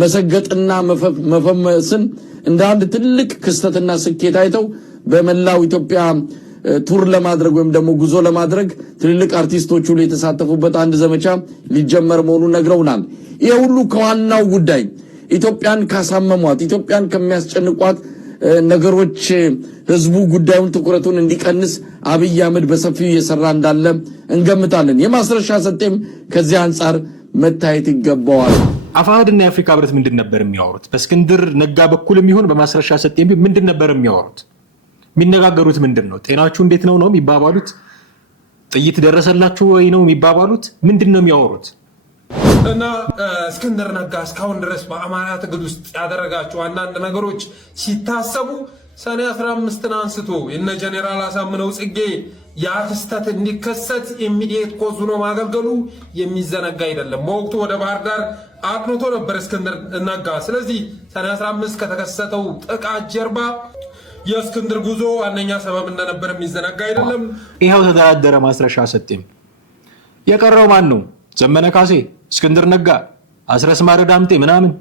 መሰገጥና መፈመስን እንደ አንድ ትልቅ ክስተትና ስኬት አይተው በመላው ኢትዮጵያ ቱር ለማድረግ ወይም ደግሞ ጉዞ ለማድረግ ትልልቅ አርቲስቶች ሁሉ የተሳተፉበት አንድ ዘመቻ ሊጀመር መሆኑን ነግረውናል። ይሄ ሁሉ ከዋናው ጉዳይ ኢትዮጵያን ካሳመሟት ኢትዮጵያን ከሚያስጨንቋት ነገሮች ህዝቡ ጉዳዩን ትኩረቱን እንዲቀንስ አብይ አህመድ በሰፊው እየሰራ እንዳለ እንገምታለን። የማስረሻ ሰጤም ከዚህ አንፃር መታየት ይገባዋል። አፋሕድና የአፍሪካ ህብረት ምንድን ነበር የሚያወሩት? በእስክንድር ነጋ በኩልም ይሁን በማስረሻ ሰጤም ምንድን ነበር የሚያወሩት? የሚነጋገሩት ምንድን ነው? ጤናችሁ እንዴት ነው ነው የሚባባሉት? ጥይት ደረሰላችሁ ወይ ነው የሚባባሉት? ምንድን ነው የሚያወሩት? እና እስክንድር ነጋ እስካሁን ድረስ በአማራ ትግል ውስጥ ያደረጋቸው አንዳንድ ነገሮች ሲታሰቡ ሰኔ 15ን አንስቶ የነ ጀኔራል አሳምነው ጽጌ ያ ክስተት እንዲከሰት ኢሚዲየት ኮዝ ሆኖ ማገልገሉ የሚዘነጋ አይደለም። በወቅቱ ወደ ባህር ዳር አቅንቶ ነበር እስክንድር ነጋ። ስለዚህ ሰኔ 15 ከተከሰተው ጥቃት ጀርባ የእስክንድር ጉዞ ዋነኛ ሰበብ እንደነበር የሚዘነጋ አይደለም። ይኸው ተደራደረ ማስረሻ ሰጤም። የቀረው ማን ነው? ዘመነ ካሴ፣ እስክንድር ነጋ፣ አስረስ ማረ ዳምጤ ምናምን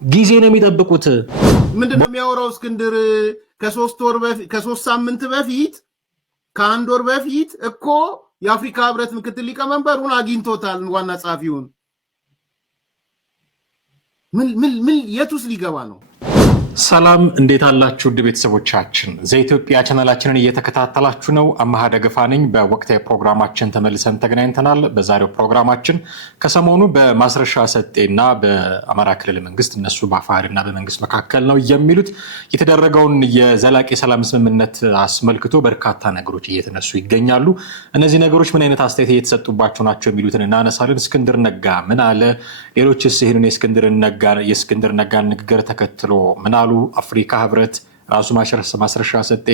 ጊዜ ነው የሚጠብቁት። ምንድነው የሚያወራው እስክንድር? ከሶስት ሳምንት በፊት ከአንድ ወር በፊት እኮ የአፍሪካ ህብረት ምክትል ሊቀመንበሩን አግኝቶታል፣ ዋና ጸሐፊውን። ምን የቱስ ሊገባ ነው? ሰላም እንዴት አላችሁ? ውድ ቤተሰቦቻችን ዘኢትዮጵያ ቻናላችንን እየተከታተላችሁ ነው። አማሃ ደገፋ ነኝ። በወቅታዊ ፕሮግራማችን ተመልሰን ተገናኝተናል። በዛሬው ፕሮግራማችን ከሰሞኑ በማስረሻ ሰጤና በአማራ ክልል መንግስት እነሱ በአፋሕድና በመንግስት መካከል ነው የሚሉት የተደረገውን የዘላቂ ሰላም ስምምነት አስመልክቶ በርካታ ነገሮች እየተነሱ ይገኛሉ። እነዚህ ነገሮች ምን አይነት አስተያየት እየተሰጡባቸው ናቸው የሚሉትን እናነሳለን። እስክንድር ነጋ ምን አለ? ሌሎችስ ይህንን የእስክንድር ነጋን ንግግር ተከትሎ ምን አሉ? አፍሪካ ህብረት ራሱ ማስረሻ ሰጤ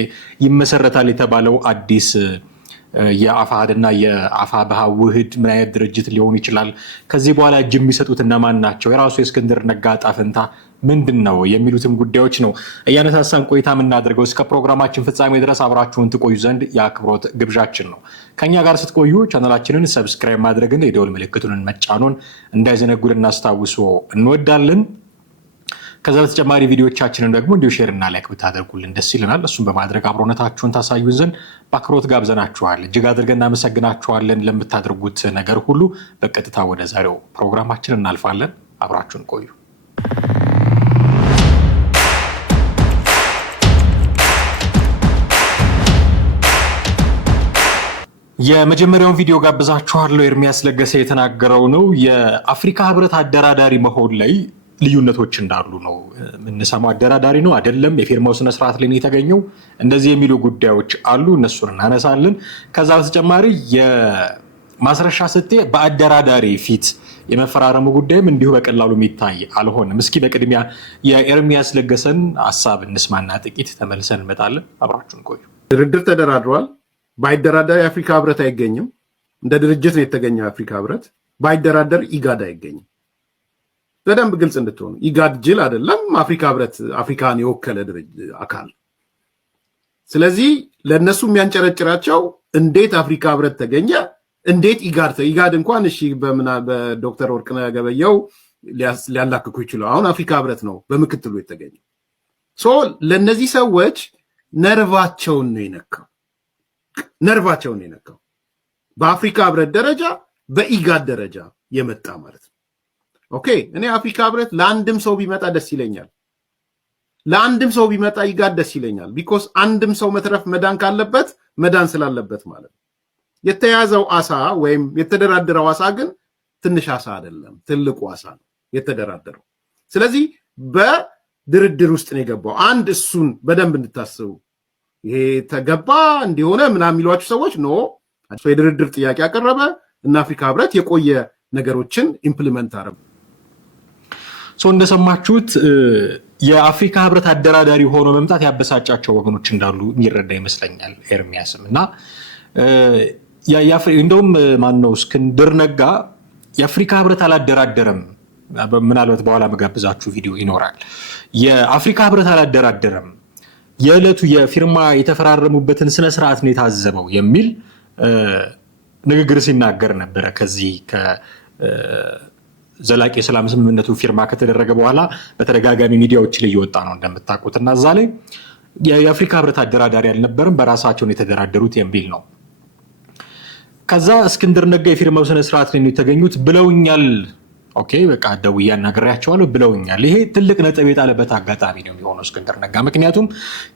ይመሰረታል የተባለው አዲስ የአፋሕድና የአፋብኃ ውህድ ምን አይነት ድርጅት ሊሆን ይችላል? ከዚህ በኋላ እጅ የሚሰጡት እነማን ናቸው? የራሱ የእስክንድር ነጋ ዕጣ ፈንታ ምንድን ነው? የሚሉትም ጉዳዮች ነው እያነሳሳን ቆይታ የምናደርገው። እስከ ፕሮግራማችን ፍጻሜ ድረስ አብራችሁን ትቆዩ ዘንድ የአክብሮት ግብዣችን ነው። ከኛ ጋር ስትቆዩ ቻናላችንን ሰብስክራይብ ማድረግን የደወል ምልክቱን መጫኖን እንዳይዘነጉ ልናስታውሶ እንወዳለን። ከዛ በተጨማሪ ቪዲዮቻችንን ደግሞ እንዲሁ ሼር እና ላይክ ብታደርጉልን ደስ ይለናል። እሱን በማድረግ አብሮነታችሁን ታሳዩን ዘንድ በአክብሮት ጋብዘናችኋል። እጅግ አድርገን እናመሰግናችኋለን ለምታደርጉት ነገር ሁሉ። በቀጥታ ወደ ዛሬው ፕሮግራማችን እናልፋለን። አብራችሁን ቆዩ። የመጀመሪያውን ቪዲዮ ጋብዛችኋለሁ። ኤርሚያስ ለገሰ የተናገረው ነው። የአፍሪካ ህብረት አደራዳሪ መሆን ላይ ልዩነቶች እንዳሉ ነው የምንሰማው። አደራዳሪ ነው አይደለም፣ የፊርማው ስነስርዓት ላይ የተገኘው እንደዚህ የሚሉ ጉዳዮች አሉ። እነሱን እናነሳለን። ከዛ በተጨማሪ የማስረሻ ሰጤ በአደራዳሪ ፊት የመፈራረሙ ጉዳይም እንዲሁ በቀላሉ የሚታይ አልሆነም። እስኪ በቅድሚያ የኤርሚያስ ለገሰን ሀሳብ እንስማና ጥቂት ተመልሰን እንመጣለን። አብራችሁን ቆዩ። ድርድር ተደራድሯል። ባይደራደር የአፍሪካ ህብረት አይገኝም። እንደ ድርጅት ነው የተገኘው የአፍሪካ ህብረት። ባይደራደር ኢጋድ አይገኝም። በደንብ ግልጽ እንድትሆኑ፣ ኢጋድ ጅል አይደለም። አፍሪካ ህብረት አፍሪካን የወከለ አካል። ስለዚህ ለነሱ የሚያንጨረጭራቸው እንዴት አፍሪካ ህብረት ተገኘ፣ እንዴት ኢጋድ እንኳን እሺ በዶክተር ወርቅነህ ገበየሁ ሊያላክኩ ይችላል። አሁን አፍሪካ ህብረት ነው በምክትሉ የተገኘው። ለነዚህ ሰዎች ነርቫቸውን ነው የነካው። በአፍሪካ ህብረት ደረጃ በኢጋድ ደረጃ የመጣ ማለት ነው። ኦኬ፣ እኔ አፍሪካ ህብረት ለአንድም ሰው ቢመጣ ደስ ይለኛል። ለአንድም ሰው ቢመጣ ኢጋድ ደስ ይለኛል። ቢኮዝ አንድም ሰው መትረፍ መዳን ካለበት መዳን ስላለበት ማለት ነው። የተያዘው አሳ ወይም የተደራደረው አሳ ግን ትንሽ አሳ አይደለም፣ ትልቁ አሳ ነው የተደራደረው። ስለዚህ በድርድር ውስጥ ነው የገባው። አንድ እሱን በደንብ እንድታስቡ። ይሄ ተገባ እንዲሆነ ምናምን የሚሏችሁ ሰዎች ኖ የድርድር ጥያቄ ያቀረበ እና አፍሪካ ህብረት የቆየ ነገሮችን ኢምፕሊመንት አረብ። እንደሰማችሁት የአፍሪካ ህብረት አደራዳሪ ሆኖ መምጣት ያበሳጫቸው ወገኖች እንዳሉ የሚረዳ ይመስለኛል ኤርሚያስም። እና እንደውም ማነው እስክንድር ነጋ የአፍሪካ ህብረት አላደራደረም፣ ምናልባት በኋላ መጋብዛችሁ ቪዲዮ ይኖራል። የአፍሪካ ህብረት አላደራደረም፣ የዕለቱ የፊርማ የተፈራረሙበትን ስነስርዓት ነው የታዘበው የሚል ንግግር ሲናገር ነበረ። ከዚህ ዘላቂ የሰላም ስምምነቱ ፊርማ ከተደረገ በኋላ በተደጋጋሚ ሚዲያዎች ላይ እየወጣ ነው እንደምታውቁትና እዛ ላይ የአፍሪካ ህብረት አደራዳሪ አልነበረም በራሳቸው ነው የተደራደሩት የሚል ነው። ከዛ እስክንድር ነጋ የፊርማው ስነ ስርዓት ላይ ነው የተገኙት ብለውኛል። ኦኬ በቃ ደውዬ አናግሬያቸዋለሁ ብለውኛል። ይሄ ትልቅ ነጥብ የጣለበት አጋጣሚ ነው የሚሆነው እስክንድር ነጋ። ምክንያቱም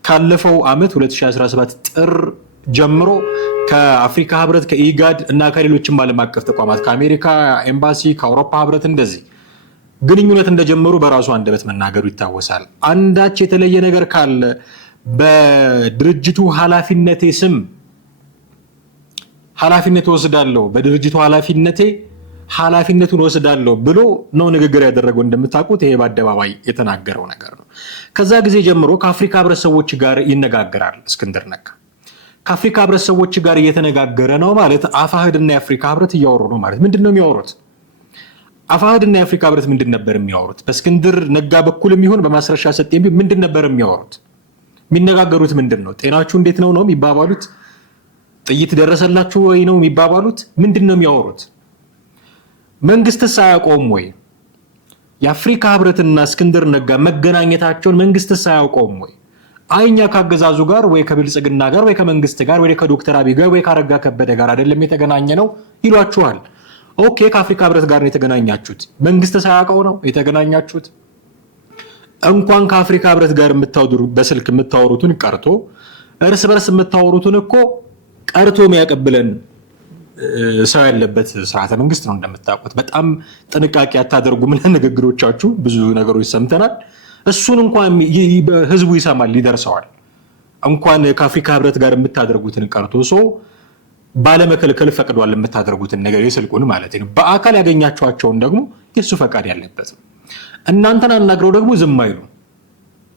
ካለፈው ዓመት 2017 ጥር ጀምሮ ከአፍሪካ ህብረት ከኢጋድ እና ከሌሎችም ዓለም አቀፍ ተቋማት ከአሜሪካ ኤምባሲ ከአውሮፓ ህብረት እንደዚህ ግንኙነት እንደጀመሩ በራሱ አንደበት መናገሩ ይታወሳል። አንዳች የተለየ ነገር ካለ በድርጅቱ ኃላፊነቴ ስም ኃላፊነት ወስዳለሁ በድርጅቱ ኃላፊነቱን ወስዳለሁ ብሎ ነው ንግግር ያደረገው። እንደምታውቁት ይሄ በአደባባይ የተናገረው ነገር ነው። ከዛ ጊዜ ጀምሮ ከአፍሪካ ህብረት ሰዎች ጋር ይነጋገራል እስክንድር ነጋ። ከአፍሪካ ህብረት ሰዎች ጋር እየተነጋገረ ነው ማለት አፋሕድና የአፍሪካ ህብረት እያወሩ ነው ማለት ምንድነው የሚያወሩት? አፋሕድና የአፍሪካ ህብረት ምንድን ነበር የሚያወሩት? በእስክንድር ነጋ በኩልም ይሁን በማስረሻ ሰጤም ምንድን ነበር የሚያወሩት? የሚነጋገሩት ምንድን ነው? ጤናችሁ እንዴት ነው የሚባባሉት? ጥይት ደረሰላችሁ ወይ ነው የሚባባሉት? ምንድን ነው የሚያወሩት? መንግስትስ አያውቀውም ወይ? የአፍሪካ ህብረትና እስክንድር ነጋ መገናኘታቸውን መንግስትስ አያውቀውም ወይ? አይኛ ካገዛዙ ጋር ወይ ከብልጽግና ጋር ወይ ከመንግስት ጋር ወይ ከዶክተር አብይ ጋር ወይ ካረጋ ከበደ ጋር አይደለም የተገናኘ ነው ይሏችኋል። ኦኬ ከአፍሪካ ህብረት ጋር ነው የተገናኛችሁት። መንግስት ሳያውቀው ነው የተገናኛችሁት። እንኳን ከአፍሪካ ህብረት ጋር በስልክ የምታወሩትን ቀርቶ እርስ በርስ የምታወሩትን እኮ ቀርቶ የሚያቀብለን ሰው ያለበት ስርዓተ መንግስት ነው እንደምታውቁት። በጣም ጥንቃቄ አታደርጉም ለንግግሮቻችሁ። ብዙ ነገሮች ሰምተናል። እሱን እንኳን ህዝቡ ይሰማል ይደርሰዋል። እንኳን ከአፍሪካ ህብረት ጋር የምታደርጉትን ቀርቶ ሰው ባለመከልከል ፈቅዷል የምታደርጉትን ነገር የስልኩን ማለት ነው። በአካል ያገኛቸዋቸውን ደግሞ የሱ ፈቃድ ያለበት ነው። እናንተን አናግረው ደግሞ ዝም አይሉ።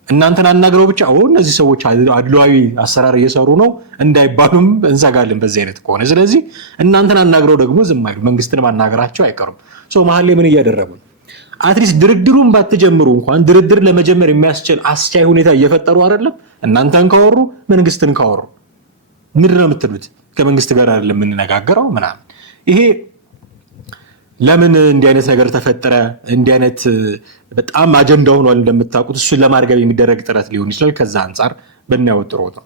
እናንተን አናግረው ብቻ እነዚህ ሰዎች አድሏዊ አሰራር እየሰሩ ነው እንዳይባሉም እንሰጋለን በዚህ አይነት ከሆነ። ስለዚህ እናንተን አናግረው ደግሞ ዝም አይሉ። መንግስትን ማናገራቸው አይቀሩም። መሀል ላይ ምን እያደረጉ ነው? አትሊስት ድርድሩን ባትጀምሩ እንኳን ድርድር ለመጀመር የሚያስችል አስቻይ ሁኔታ እየፈጠሩ አይደለም? እናንተን ካወሩ መንግስትን ካወሩ ምንድን ነው የምትሉት? ከመንግስት ጋር አይደለም የምንነጋገረው ምናምን። ይሄ ለምን እንዲህ አይነት ነገር ተፈጠረ? እንዲህ አይነት በጣም አጀንዳ ሆኗል እንደምታውቁት። እሱን ለማርገብ የሚደረግ ጥረት ሊሆን ይችላል። ከዛ አንጻር ብናየው ጥሩ ነው።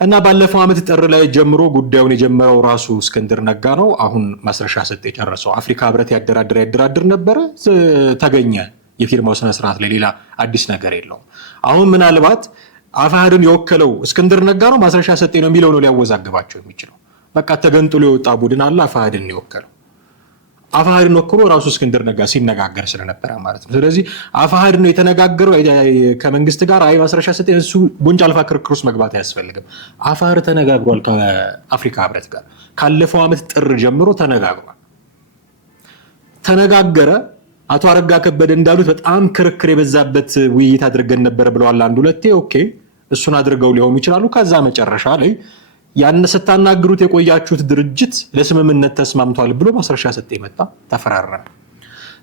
እና ባለፈው ዓመት ጥር ላይ ጀምሮ ጉዳዩን የጀመረው ራሱ እስክንድር ነጋ ነው። አሁን ማስረሻ ሰጤ ጨርሰው አፍሪካ ህብረት ያደራድር ነበረ፣ ተገኘ የፊርማው ስነ ስርዓት ላይ። ሌላ አዲስ ነገር የለውም። አሁን ምናልባት አፋሕድን የወከለው እስክንድር ነጋ ነው ማስረሻ ሰጤ ነው የሚለው ነው ሊያወዛግባቸው የሚችለው። በቃ ተገንጥሎ የወጣ ቡድን አለ አፋሕድን የወከለው። አፋሕድን ወክሎ ራሱ እስክንድር ነጋ ሲነጋገር ስለነበረ ማለት ነው። ስለዚህ አፋሕድ ነው የተነጋገረው ከመንግስት ጋር። አይ ማስረሻ ሰጤ እሱ ጉንጭ አልፋ ክርክር ውስጥ መግባት አያስፈልግም። አፋሕድ ተነጋግሯል ከአፍሪካ ህብረት ጋር። ካለፈው ዓመት ጥር ጀምሮ ተነጋገረ። አቶ አረጋ ከበደ እንዳሉት በጣም ክርክር የበዛበት ውይይት አድርገን ነበር ብለዋል አንድ ሁለቴ። ኦኬ እሱን አድርገው ሊሆኑ ይችላሉ። ከዛ መጨረሻ ላይ ያን ስታናግሩት የቆያችሁት ድርጅት ለስምምነት ተስማምቷል ብሎ ማስረሻ ሰጤ መጣ፣ ተፈራረመ።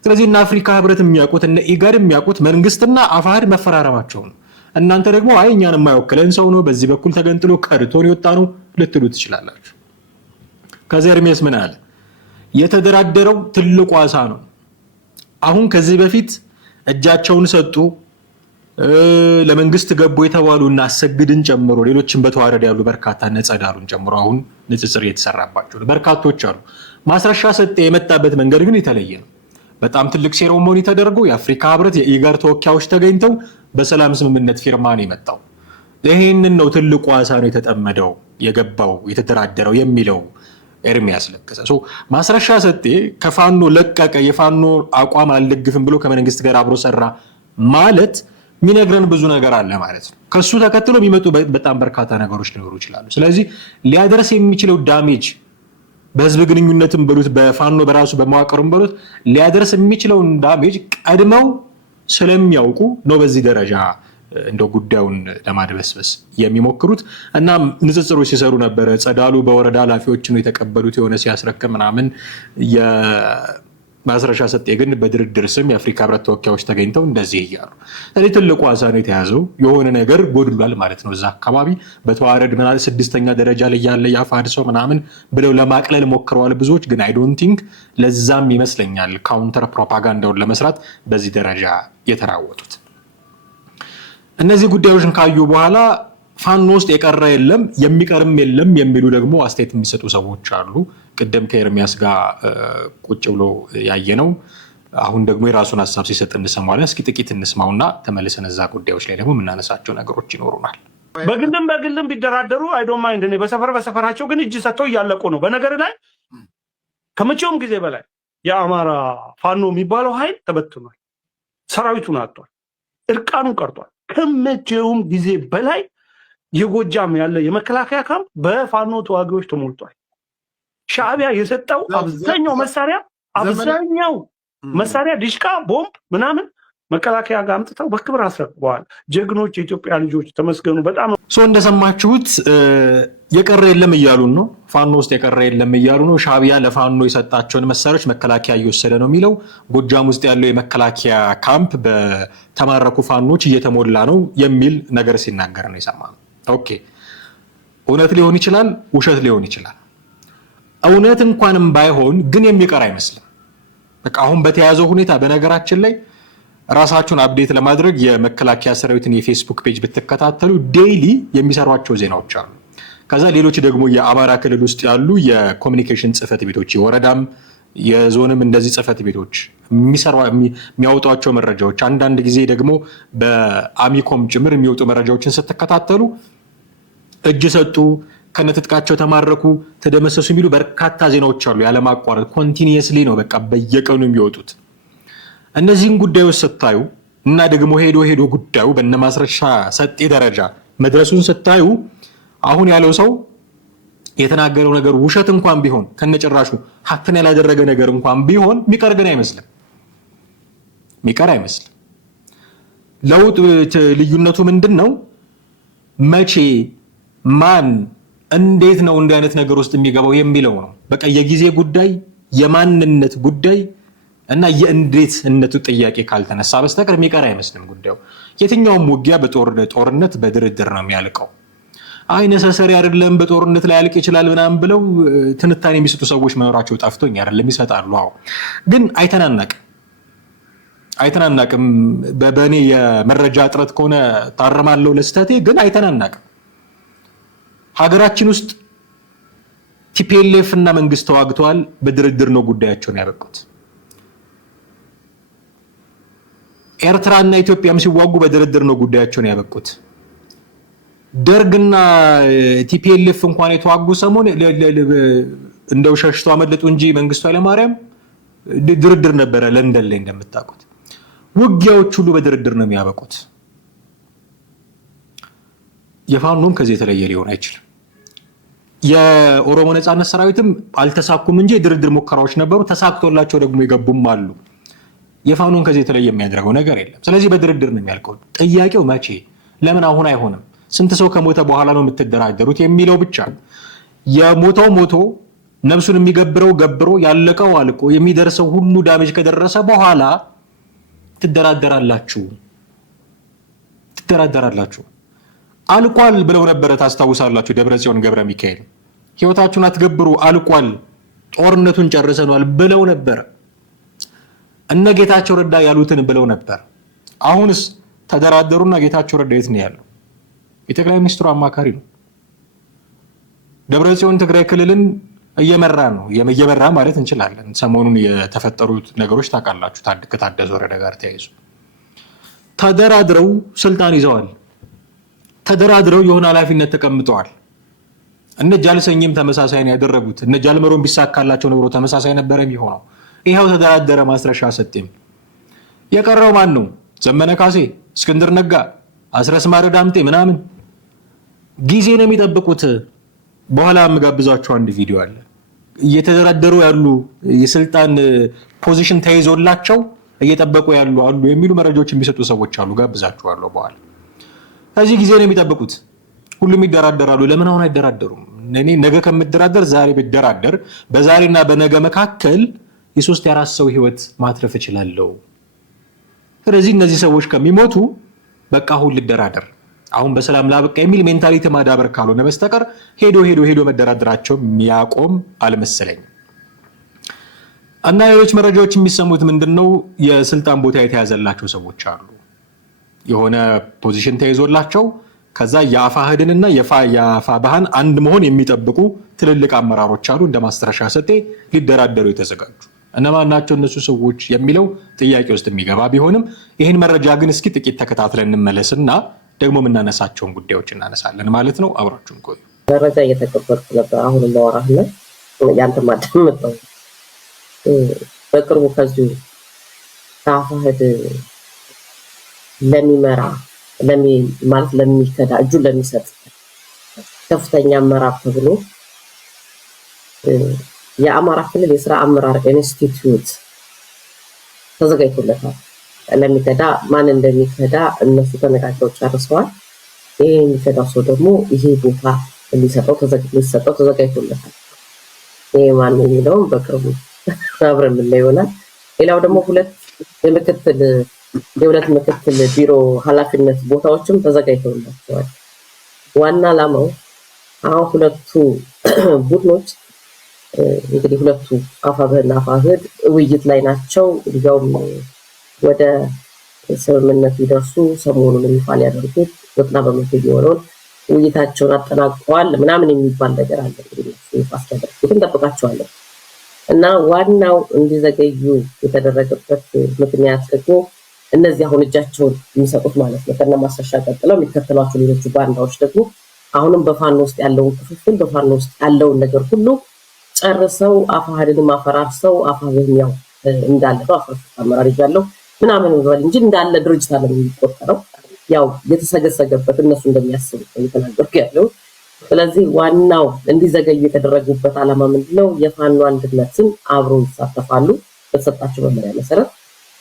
ስለዚህ እና አፍሪካ ህብረት የሚያውቁት እና ኢጋድ የሚያውቁት መንግስትና አፋሕድ መፈራረማቸው ነው። እናንተ ደግሞ አይ እኛን የማይወክለን ሰው ነው በዚህ በኩል ተገንጥሎ ከድቶን የወጣ ነው ልትሉ ትችላላችሁ። ከዛ ኤርሚያስ ምን አለ? የተደራደረው ትልቁ አሳ ነው። አሁን ከዚህ በፊት እጃቸውን ሰጡ ለመንግስት ገቡ የተባሉና አሰግድን ጨምሮ ሌሎችን በተዋረድ ያሉ በርካታ ነጸዳሉን ጨምሮ አሁን ንጽጽር እየተሰራባቸው በርካቶች አሉ። ማስረሻ ሰጤ የመጣበት መንገድ ግን የተለየ ነው። በጣም ትልቅ ሴሬሞኒ ተደርጎ የአፍሪካ ህብረት የኢጋድ ተወካዮች ተገኝተው በሰላም ስምምነት ፊርማ ነው የመጣው። ይሄንን ነው ትልቁ አሳ ነው የተጠመደው የገባው የተደራደረው የሚለው ኤርሚያስ ለገሰ። ማስረሻ ሰጤ ከፋኖ ለቀቀ፣ የፋኖ አቋም አልደግፍም ብሎ ከመንግስት ጋር አብሮ ሰራ ማለት ሚነግረን ብዙ ነገር አለ ማለት ነው። ከሱ ተከትሎ የሚመጡ በጣም በርካታ ነገሮች ሊኖሩ ይችላሉ። ስለዚህ ሊያደርስ የሚችለው ዳሜጅ በህዝብ ግንኙነትም በሉት በፋኖ በራሱ በመዋቅሩም በሉት ሊያደርስ የሚችለውን ዳሜጅ ቀድመው ስለሚያውቁ ነው በዚህ ደረጃ እንደው ጉዳዩን ለማድበስበስ የሚሞክሩት። እና ንጽጽሮች ሲሰሩ ነበረ። ጸዳሉ በወረዳ ኃላፊዎች ነው የተቀበሉት የሆነ ሲያስረክም ምናምን ማስረሻ ሰጤ ግን በድርድር ስም የአፍሪካ ህብረት ተወካዮች ተገኝተው እንደዚህ እያሉ እኔ ትልቁ አሳ ነው የተያዘው የሆነ ነገር ጎድሏል ማለት ነው። እዛ አካባቢ በተዋረድ ምናል 6ኛ ደረጃ ላይ ያለ ያፋድ ሰው ምናምን ብለው ለማቅለል ሞክረዋል ብዙዎች። ግን አይ ዶንት ቲንክ ለዛም ይመስለኛል ካውንተር ፕሮፓጋንዳውን ለመስራት በዚህ ደረጃ የተራወጡት። እነዚህ ጉዳዮችን ካዩ በኋላ ፋኖ ውስጥ የቀረ የለም የሚቀርም የለም የሚሉ ደግሞ አስተያየት የሚሰጡ ሰዎች አሉ። ቅድም ከኤርሚያስ ጋር ቁጭ ብሎ ያየነው አሁን ደግሞ የራሱን ሀሳብ ሲሰጥ እንሰማለን። እስኪ ጥቂት እንስማውና ተመልሰን እዛ ጉዳዮች ላይ ደግሞ የምናነሳቸው ነገሮች ይኖሩናል። በግልም ቢደራደሩ አይ ዶንት ማይንድ። እኔ በሰፈራቸው ግን እጅ ሰጥተው እያለቁ ነው። በነገር ላይ ከመቼውም ጊዜ በላይ የአማራ ፋኖ የሚባለው ኃይል ተበትኗል። ሰራዊቱን አጥቷል። እርቃኑን ቀርቷል። ከመቼውም ጊዜ በላይ የጎጃም ያለ የመከላከያ ካምፕ በፋኖ ተዋጊዎች ተሞልቷል። ሻዕቢያ የሰጠው አብዛኛው መሳሪያ ዲሽቃ፣ ቦምብ ምናምን መከላከያ ጋር አምጥተው በክብር አስረክበዋል። ጀግኖች የኢትዮጵያ ልጆች ተመስገኑ። በጣም እንደሰማችሁት የቀረ የለም እያሉን ነው። ፋኖ ውስጥ የቀረ የለም እያሉ ነው። ሻዕቢያ ለፋኖ የሰጣቸውን መሳሪያዎች መከላከያ እየወሰደ ነው የሚለው። ጎጃም ውስጥ ያለው የመከላከያ ካምፕ በተማረኩ ፋኖች እየተሞላ ነው የሚል ነገር ሲናገር ነው የሰማነው። ኦኬ፣ እውነት ሊሆን ይችላል፣ ውሸት ሊሆን ይችላል። እውነት እንኳንም ባይሆን ግን የሚቀር አይመስልም። በቃ አሁን በተያዘው ሁኔታ በነገራችን ላይ ራሳችሁን አፕዴት ለማድረግ የመከላከያ ሰራዊትን የፌስቡክ ፔጅ ብትከታተሉ ዴይሊ የሚሰሯቸው ዜናዎች አሉ። ከዛ ሌሎች ደግሞ የአማራ ክልል ውስጥ ያሉ የኮሚኒኬሽን ጽህፈት ቤቶች የወረዳም የዞንም እንደዚህ ጽህፈት ቤቶች የሚያወጧቸው መረጃዎች፣ አንዳንድ ጊዜ ደግሞ በአሚኮም ጭምር የሚወጡ መረጃዎችን ስትከታተሉ እጅ ሰጡ፣ ከነትጥቃቸው ተማረኩ፣ ተደመሰሱ የሚሉ በርካታ ዜናዎች አሉ። ያለማቋረጥ ኮንቲኒየስሊ ነው በቃ በየቀኑ የሚወጡት። እነዚህን ጉዳዮች ስታዩ እና ደግሞ ሄዶ ጉዳዩ በነማስረሻ ሰጤ ደረጃ መድረሱን ስታዩ አሁን ያለው ሰው የተናገረው ነገር ውሸት እንኳን ቢሆን ከነጭራሹ ሀቅን ያላደረገ ነገር እንኳን ቢሆን የሚቀር ግን አይመስልም። ለውጥ ልዩነቱ ምንድን ነው? መቼ፣ ማን፣ እንዴት ነው እንዲህ አይነት ነገር ውስጥ የሚገባው የሚለው ነው። በቃ የጊዜ ጉዳይ፣ የማንነት ጉዳይ እና የእንዴትነቱ ጥያቄ ካልተነሳ በስተቀር የሚቀር አይመስልም ጉዳዩ። የትኛውም ውጊያ በጦርነት በድርድር ነው የሚያልቀው። አይ ነሰሰሪ አይደለም በጦርነት ላይ ያልቅ ይችላል ምናምን ብለው ትንታኔ የሚሰጡ ሰዎች መኖራቸው ጠፍቶኝ አይደለም፣ ይሰጣሉ። አዎ፣ ግን አይተናናቅም። በእኔ የመረጃ እጥረት ከሆነ ታረማለሁ ለስተቴ፣ ግን አይተናናቅም። ሀገራችን ውስጥ ቲፒኤልኤፍ እና መንግስት ተዋግተዋል። በድርድር ነው ጉዳያቸውን ያበቁት። ኤርትራና ኢትዮጵያም ሲዋጉ በድርድር ነው ጉዳያቸውን ያበቁት። ደርግና ቲፒኤልኤፍ እንኳን የተዋጉ ሰሞን እንደው ሸሽቶ አመለጡ እንጂ መንግስቱ ኃይለማርያም ድርድር ነበረ ለንደን ላይ እንደምታውቁት። ውጊያዎች ሁሉ በድርድር ነው የሚያበቁት። የፋኖም ከዚህ የተለየ ሊሆን አይችልም። የኦሮሞ ነጻነት ሰራዊትም አልተሳኩም እንጂ የድርድር ሙከራዎች ነበሩ፣ ተሳክቶላቸው ደግሞ የገቡም አሉ። የፋኖን ከዚህ የተለየ የሚያደርገው ነገር የለም። ስለዚህ በድርድር ነው የሚያልቀው። ጥያቄው መቼ፣ ለምን አሁን አይሆንም፣ ስንት ሰው ከሞተ በኋላ ነው የምትደራደሩት የሚለው ብቻ። የሞተው ሞቶ ነፍሱን የሚገብረው ገብሮ ያለቀው አልቆ የሚደርሰው ሁሉ ዳሜጅ ከደረሰ በኋላ ትደራደራላችሁ። አልቋል ብለው ነበረ፣ ታስታውሳላችሁ። ደብረጽዮን ገብረ ሚካኤል ህይወታችሁን አትገብሩ፣ አልቋል፣ ጦርነቱን ጨርሰናል ብለው ነበር። እነ ጌታቸው ረዳ ያሉትን ብለው ነበር። አሁንስ ተደራደሩና ጌታቸው ረዳ የት ነው ያለው? የጠቅላይ ሚኒስትሩ አማካሪ ነው። ደብረጽዮን ትግራይ ክልልን እየመራ ማለት እንችላለን። ሰሞኑን የተፈጠሩት ነገሮች ታውቃላችሁ። ከታደሰ ወረደ ጋር ተያይዞ ተደራድረው ስልጣን ይዘዋል። ተደራድረው የሆነ ኃላፊነት ተቀምጠዋል። እነ ጃልሰኝም ተመሳሳይ ነው ያደረጉት። እነ ጃልመሮም ቢሳካላቸው ኖሮ ተመሳሳይ ነበረ የሚሆነው። ይሄው ተደራደረ ማስረሻ ሰጤም። የቀረው ማን ነው? ዘመነ ካሴ፣ እስክንድር ነጋ፣ አስረስ ማረ ዳምጤ ምናምን ጊዜ ነው የሚጠብቁት። በኋላ የምጋብዛቸው አንድ ቪዲዮ አለ። እየተደራደሩ ያሉ የስልጣን ፖዚሽን ተይዞላቸው እየጠበቁ ያሉ አሉ የሚሉ መረጃዎች የሚሰጡ ሰዎች አሉ። ጋብዛችኋለሁ በኋላ። ከዚህ ጊዜ ነው የሚጠብቁት። ሁሉም ይደራደራሉ። ለምን አሁን አይደራደሩም? እኔ ነገ ከምደራደር ዛሬ ብደራደር በዛሬና በነገ መካከል የሶስት የአራት ሰው ህይወት ማትረፍ እችላለሁ። ስለዚህ እነዚህ ሰዎች ከሚሞቱ በቃ አሁን ልደራደር፣ አሁን በሰላም ላበቃ የሚል ሜንታሊቲ ማዳበር ካልሆነ በስተቀር ሄዶ መደራደራቸው የሚያቆም አልመሰለኝም። እና ሌሎች መረጃዎች የሚሰሙት ምንድነው? የስልጣን ቦታ የተያዘላቸው ሰዎች አሉ። የሆነ ፖዚሽን ተይዞላቸው ከዛ የአፋህድንና የአፋብኃን አንድ መሆን የሚጠብቁ ትልልቅ አመራሮች አሉ። እንደ ማስተረሻ ሰጤ ሊደራደሩ የተዘጋጁ እነማን ናቸው እነሱ ሰዎች የሚለው ጥያቄ ውስጥ የሚገባ ቢሆንም ይህን መረጃ ግን እስኪ ጥቂት ተከታትለን እንመለስና ደግሞ የምናነሳቸውን ጉዳዮች እናነሳለን ማለት ነው። አብራችሁን ቆዩ። መረጃ እየተቀበልኩ ነበር። አሁን ማወራህና ያንተ ማዳመጥ በቅርቡ ከዚሁ ከአፋህድ ለሚመራ ማለት ለሚከዳ እጁን ለሚሰጥ ከፍተኛ አመራር ተብሎ የአማራ ክልል የሥራ አመራር ኢንስቲትዩት ተዘጋጅቶለታል። ለሚከዳ ማን እንደሚከዳ እነሱ ተነጋግረው ጨርሰዋል። ይሄ የሚከዳው ሰው ደግሞ ይሄ ቦታ ሊሰጠው ተዘጋጅቶለታል። ይሄ ማን የሚለውን በቅርቡ አብረን የምናየው ይሆናል። ሌላው ደግሞ የሁለት ምክትል ቢሮ ኃላፊነት ቦታዎችም ተዘጋጅተውላቸዋል። ዋና ዓላማው አሁን ሁለቱ ቡድኖች እንግዲህ ሁለቱ አፋብኃና አፋህድ ውይይት ላይ ናቸው። እንዲያውም ወደ ስምምነት ሊደርሱ ሰሞኑን ይፋ ሊያደርጉት 90% የሚሆነውን ውይይታቸውን አጠናቀዋል ምናምን የሚባል ነገር አለ። እንግዲህ ይፋ አስደረጉት እንጠብቃቸዋለን። እና ዋናው እንዲዘገዩ የተደረገበት ምክንያት ደግሞ እነዚህ አሁን እጃቸውን የሚሰጡት ማለት ነው ከነ ማስረሻ ቀጥለው የሚከተሏቸው ሌሎቹ ባንዳዎች ደግሞ አሁንም በፋኖ ውስጥ ያለውን ክፍፍል በፋኖ ውስጥ ያለውን ነገር ሁሉ ጨርሰው አፋህድንም አፈራርሰው አፋብኃን ያው እንዳለ አመራር ይያለው ምናምን ነው እንጂ እንዳለ ድርጅት አለ የሚቆጠረው ያው የተሰገሰገበት እነሱ እንደሚያስቡት እየተናገርኩ ያለው። ስለዚህ ዋናው እንዲዘገዩ የተደረጉበት ዓላማ ምንድነው? የፋኖ አንድነትን አብሮ ይሳተፋሉ በተሰጣቸው መመሪያ መሰረት።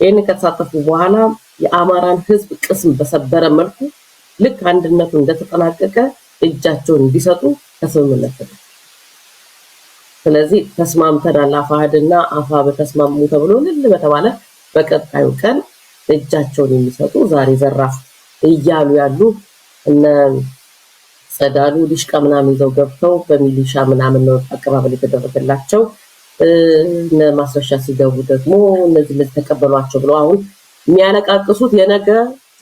ይሄን ከተሳተፉ በኋላ የአማራን ህዝብ ቅስም በሰበረ መልኩ ልክ አንድነቱ እንደተጠናቀቀ እጃቸውን እንዲሰጡ ተስማምተናል ተደረገ። ስለዚህ ተስማምተናል አፋህድና አፋብኃ ተስማሙ ተብሎ በተባለ በቀጣዩ ቀን እጃቸውን የሚሰጡ ዛሬ ዘራፍ እያሉ ያሉ እነ ጸዳሉ ዲሽቃ ምናምን ይዘው ገብተው በሚሊሻ ምናምን ነው አቀባበል የተደረገላቸው። እነ ማስረሻ ሲገቡ ደግሞ እነዚህ ተቀበሏቸው ብለው አሁን የሚያነቃቅሱት የነገ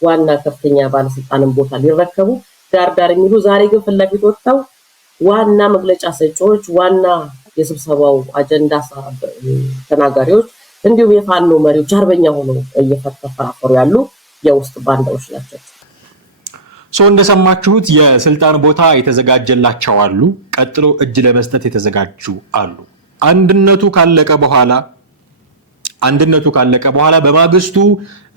ዋና ከፍተኛ ባለስልጣንን ቦታ ሊረከቡ ዳር የሚሉ ዛሬ ግን ፍላጎት ወጥተው ዋና መግለጫ ሰጪዎች ዋና የስብሰባው አጀንዳ ተናጋሪዎች እንዲሁም የፋኖ መሪዎች አርበኛ ሆነው እየፈተፈራፈሩ ያሉ የውስጥ ባንዳዎች ናቸው። እንደሰማችሁት የስልጣን ቦታ የተዘጋጀላቸው አሉ፣ ቀጥሎ እጅ ለመስጠት የተዘጋጁ አሉ። አንድነቱ ካለቀ በኋላ በማግስቱ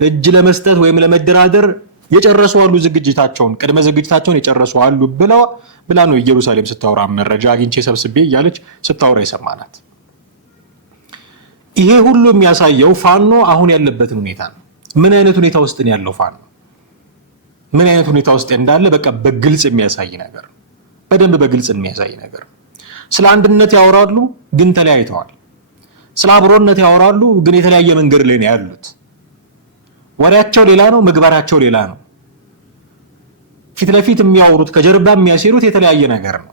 እጅ ለመስጠት ወይም ለመደራደር የጨረሱ አሉ፣ ቅድመ ዝግጅታቸውን የጨረሱ አሉ ብላ ነው ኢየሩሳሌም ስታወራ መረጃ አግኝቼ ሰብስቤ እያለች ስታወራ የሰማናት። ይሄ ሁሉ የሚያሳየው ፋኖ አሁን ያለበትን ሁኔታ ነው። ምን አይነት ሁኔታ ውስጥ ነው ያለው ፋኖ? ምን አይነት ሁኔታ ውስጥ እንዳለ በቃ በግልጽ የሚያሳይ ነገር፣ በደንብ በግልጽ የሚያሳይ ነገር። ስለ አንድነት ያወራሉ ግን ተለያይተዋል። ስለ አብሮነት ያወራሉ ግን የተለያየ መንገድ ላይ ነው ያሉት። ወሬያቸው ሌላ ነው፣ ምግባራቸው ሌላ ነው። ፊት ለፊት የሚያወሩት ከጀርባ የሚያሴሩት የተለያየ ነገር ነው።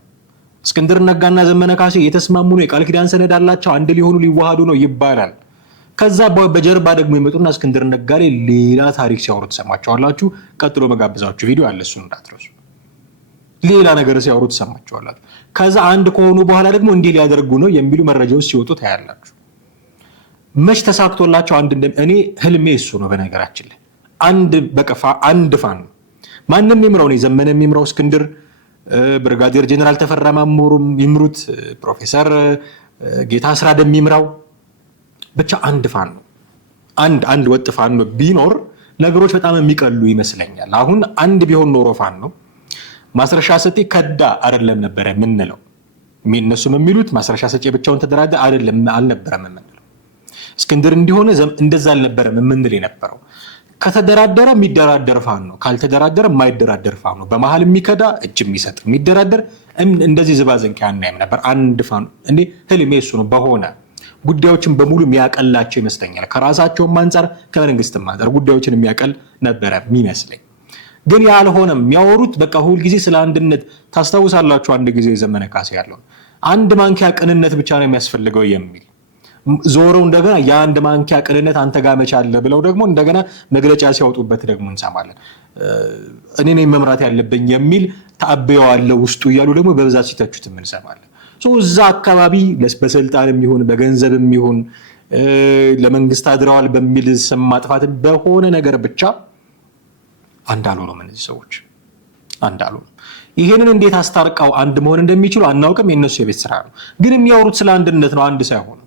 እስክንድር ነጋና ዘመነ ካሴ የተስማሙ ነው፣ የቃል ኪዳን ሰነድ አላቸው፣ አንድ ሊሆኑ ሊዋሃዱ ነው ይባላል። ከዛ በጀርባ ደግሞ ይመጡና እስክንድር ነጋ ላይ ሌላ ታሪክ ሲያወሩ ተሰማቸዋላችሁ። ቀጥሎ መጋብዛችሁ ቪዲዮ አለ፣ እሱን እንዳትረሱ። ሌላ ነገር ሲያወሩ ተሰማቸዋላችሁ። ከዛ አንድ ከሆኑ በኋላ ደግሞ እንዲህ ሊያደርጉ ነው የሚሉ መረጃዎች ሲወጡ ታያላችሁ። መች ተሳክቶላቸው እኔ ህልሜ እሱ ነው። በነገራችን ላይ አንድ ፋኖ ማንም ይምራው ነው፣ ዘመነ የሚምራው፣ እስክንድር፣ ብርጋዴር ጄኔራል ተፈራ ማሞ ይምሩት፣ ፕሮፌሰር ጌታ አስራደ የሚምራው፣ ብቻ አንድ ፋኖ አንድ ወጥ ፋኖ ቢኖር ነገሮች በጣም የሚቀሉ ይመስለኛል። አሁን አንድ ቢሆን ኖሮ ፋኖ ማስረሻ ሰጤ ከዳ አይደለም ነበረ የምንለው። እነሱም የሚሉት ማስረሻ ሰጤ ብቻውን ተደራደረ አይደለም አልነበረም የምንለው። እስክንድር እንዲሆነ እንደዛ አልነበረም የምንል የነበረው። ከተደራደረ የሚደራደር ፋኖ ነው፣ ካልተደራደረ የማይደራደር ፋኖ ነው። በመሃል የሚከዳ እጅ የሚሰጥ የሚደራደር እንደዚህ ዝባዝንኪ አናይም ነበር። አንድ ፋኖ እንዴ ህልሜ እሱ ነው። በሆነ ጉዳዮችን በሙሉ የሚያቀላቸው ይመስለኛል። ከራሳቸውም አንፃር ከመንግስትም አንፃር ጉዳዮችን የሚያቀል ነበረ የሚመስለኝ። ግን ያልሆነም የሚያወሩት በቃ ሁል ጊዜ ስለ አንድነት ታስታውሳላችሁ። አንድ ጊዜ ዘመነ ካሴ ያለው አንድ ማንኪያ ቅንነት ብቻ ነው የሚያስፈልገው የሚል ዞረው እንደገና የአንድ ማንኪያ ቅንነት አንተ ጋር መቻለ ብለው ደግሞ እንደገና መግለጫ ሲያወጡበት ደግሞ እንሰማለን። እኔ ነኝ መምራት ያለብኝ የሚል ታበየዋለው ውስጡ እያሉ ደግሞ በብዛት ሲተቹት እንሰማለን። እዛ አካባቢ በስልጣንም ይሁን በገንዘብም ይሁን ለመንግስት አድረዋል በሚል ስም ማጥፋት በሆነ ነገር ብቻ አንዳሉ ነው። እነዚህ ሰዎች አንዳሉ ይሄንን እንዴት አስታርቀው አንድ መሆን እንደሚችሉ አናውቅም። የነሱ የቤት ስራ ነው። ግን የሚያወሩት ስለ አንድነት ነው፣ አንድ ሳይሆኑ።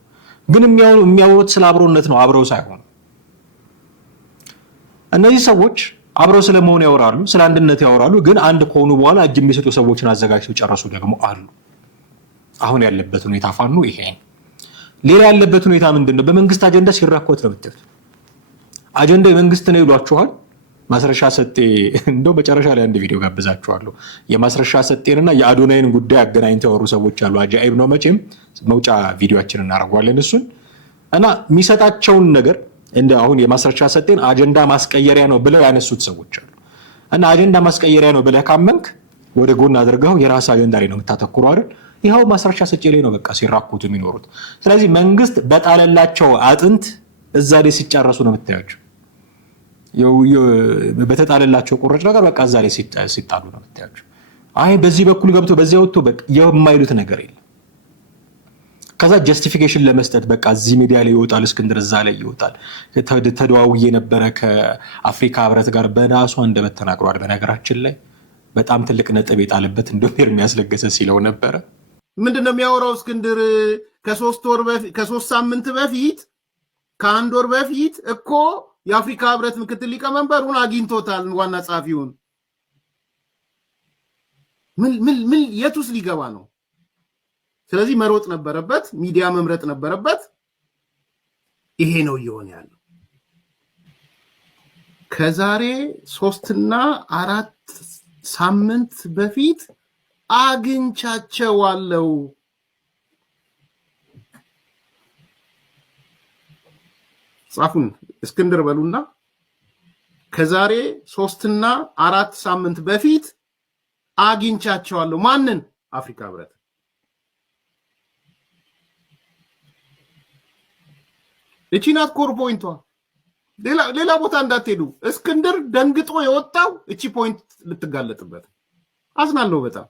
ግን የሚያወሩት ስለ አብሮነት ነው፣ አብረው ሳይሆኑ። እነዚህ ሰዎች አብረው ስለመሆኑ ያወራሉ፣ ስለ አንድነት ያወራሉ። ግን አንድ ከሆኑ በኋላ እጅ የሚሰጡ ሰዎችን አዘጋጅተው ጨረሱ ደግሞ አሉ። አሁን ያለበት ሁኔታ ፋኖ ይሄ ነው። ሌላ ያለበት ሁኔታ ምንድነው? በመንግስት አጀንዳ ሲራኮት ነው ብትል አጀንዳ የመንግስት ነው ይሏችኋል። ማስረሻ ሰጤ እንደው መጨረሻ ላይ አንድ ቪዲዮ ጋብዛችኋለሁ። የማስረሻ ሰጤንና የአዶናይን ጉዳይ አገናኝተው ያወሩ ሰዎች አሉ። አጃኢብ ነው። መቼም መውጫ ቪዲዮአችንን እናደርጋለን እሱን እና የሚሰጣቸውን ነገር እንደ አሁን የማስረሻ ሰጤን አጀንዳ ማስቀየሪያ ነው ብለው ያነሱት ሰዎች አሉ። እና አጀንዳ ማስቀየሪያ ነው ብለህ ካመንክ ወደ ጎን አድርገው የራስ አጀንዳ ላይ ነው የምታተኩረው አይደል? ይኸው ማስረሻ ሰጤ ላይ ነው በቃ ሲራኩት የሚኖሩት። ስለዚህ መንግስት በጣለላቸው አጥንት እዛ ላይ ሲጫረሱ ነው የምታያቸው። በተጣለላቸው ቁርጭ ነገር በቃ እዛ ላይ ሲጣሉ ነው የምታያቸው። አይ በዚህ በኩል ገብቶ በዚያ ወጥቶ በቃ የማይሉት ነገር የለም። ከዛ ጀስቲፊኬሽን ለመስጠት በቃ እዚህ ሚዲያ ላይ ይወጣል፣ እስክንድር እዛ ላይ ይወጣል። ተደዋውዬ ነበረ ከአፍሪካ ህብረት ጋር በራሱ አንደበት ተናግሯል። በነገራችን ላይ በጣም ትልቅ ነጥብ የጣለበት እንደው የሚያስለገሰ ሲለው ነበረ። ምንድነው የሚያወራው እስክንድር? ከሶስት ሳምንት በፊት ከአንድ ወር በፊት እኮ የአፍሪካ ህብረት ምክትል ሊቀመንበሩን አግኝቶታል፣ ዋና ጸሐፊውን። ምን የቱስ ሊገባ ነው? ስለዚህ መሮጥ ነበረበት፣ ሚዲያ መምረጥ ነበረበት። ይሄ ነው እየሆነ ያለው። ከዛሬ 3 እና 4 ሳምንት በፊት አግኝቻቸዋለሁ። ጻፉን እስክንድር በሉና ከዛሬ 3 እና 4 ሳምንት በፊት አግኝቻቸዋለሁ። ማንን? አፍሪካ ህብረት። እቺ ናት ኮር ፖይንቷ። ሌላ ቦታ እንዳትሄዱ። እስክንድር ደንግጦ የወጣው እቺ ፖይንት ልትጋለጥበት። አዝናለሁ በጣም።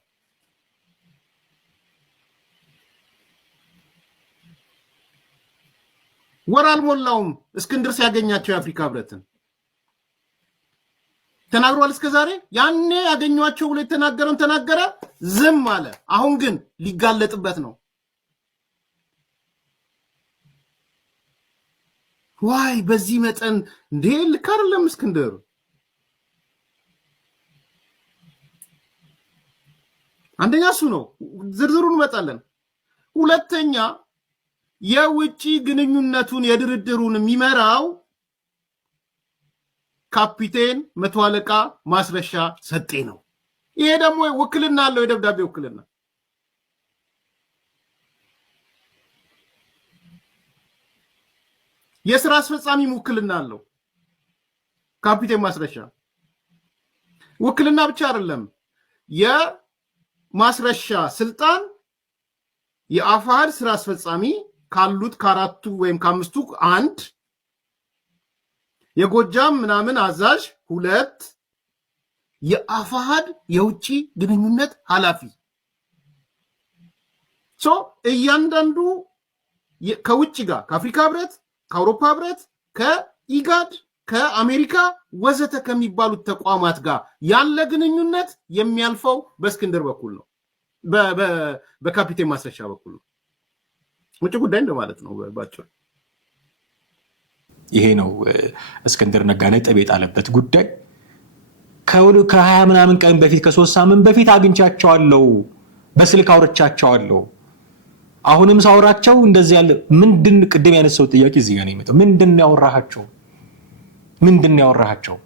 ወር አልሞላውም እስክንድር ሲያገኛቸው የአፍሪካ ህብረትን ተናግሯል። እስከዛሬ ያኔ ያገኟቸው ብሎ የተናገረውን ተናገረ፣ ዝም አለ። አሁን ግን ሊጋለጥበት ነው። ዋይ በዚህ መጠን እንዴ! ልክ አይደለም እስክንድር። አንደኛ እሱ ነው፣ ዝርዝሩን እንመጣለን። ሁለተኛ የውጪ ግንኙነቱን የድርድሩን የሚመራው ካፒቴን መቶ አለቃ ማስረሻ ሰጤ ነው። ይሄ ደግሞ ውክልና አለው፣ የደብዳቤ ውክልና። የስራ አስፈጻሚ ውክልና አለው ካፒቴን ማስረሻ። ውክልና ብቻ አይደለም፣ የማስረሻ ስልጣን የአፋሕድ ስራ አስፈጻሚ ካሉት ከአራቱ ወይም ከአምስቱ 1፣ የጎጃም ምናምን አዛዥ 2፣ የአፋሕድ የውጭ ግንኙነት ኃላፊ። እያንዳንዱ ከውጭ ጋር ከአፍሪካ ህብረት፣ ከአውሮፓ ህብረት፣ ከኢጋድ፣ ከአሜሪካ ወዘተ ከሚባሉት ተቋማት ጋር ያለ ግንኙነት የሚያልፈው በእስክንድር በኩል ነው፣ በካፒቴን ማስረሻ በኩል ነው። ውጭ ጉዳይ እንደማለት ነው ባጭሩ። ይሄ ነው እስክንድር ነጋ ነጥብ የጣለበት ጉዳይ። ከ20 ምናምን ቀን በፊት ከ3 ሳምንት በፊት አግኝቻቸዋለሁ፣ በስልክ አውርቻቸዋለሁ። አሁንም ሳውራቸው እንደዚህ ያለ ምንድን ቅድም ያነሳው ጥያቄ እዚህ ጋር ነው የሚመጣው። ምንድን ያወራሃቸው?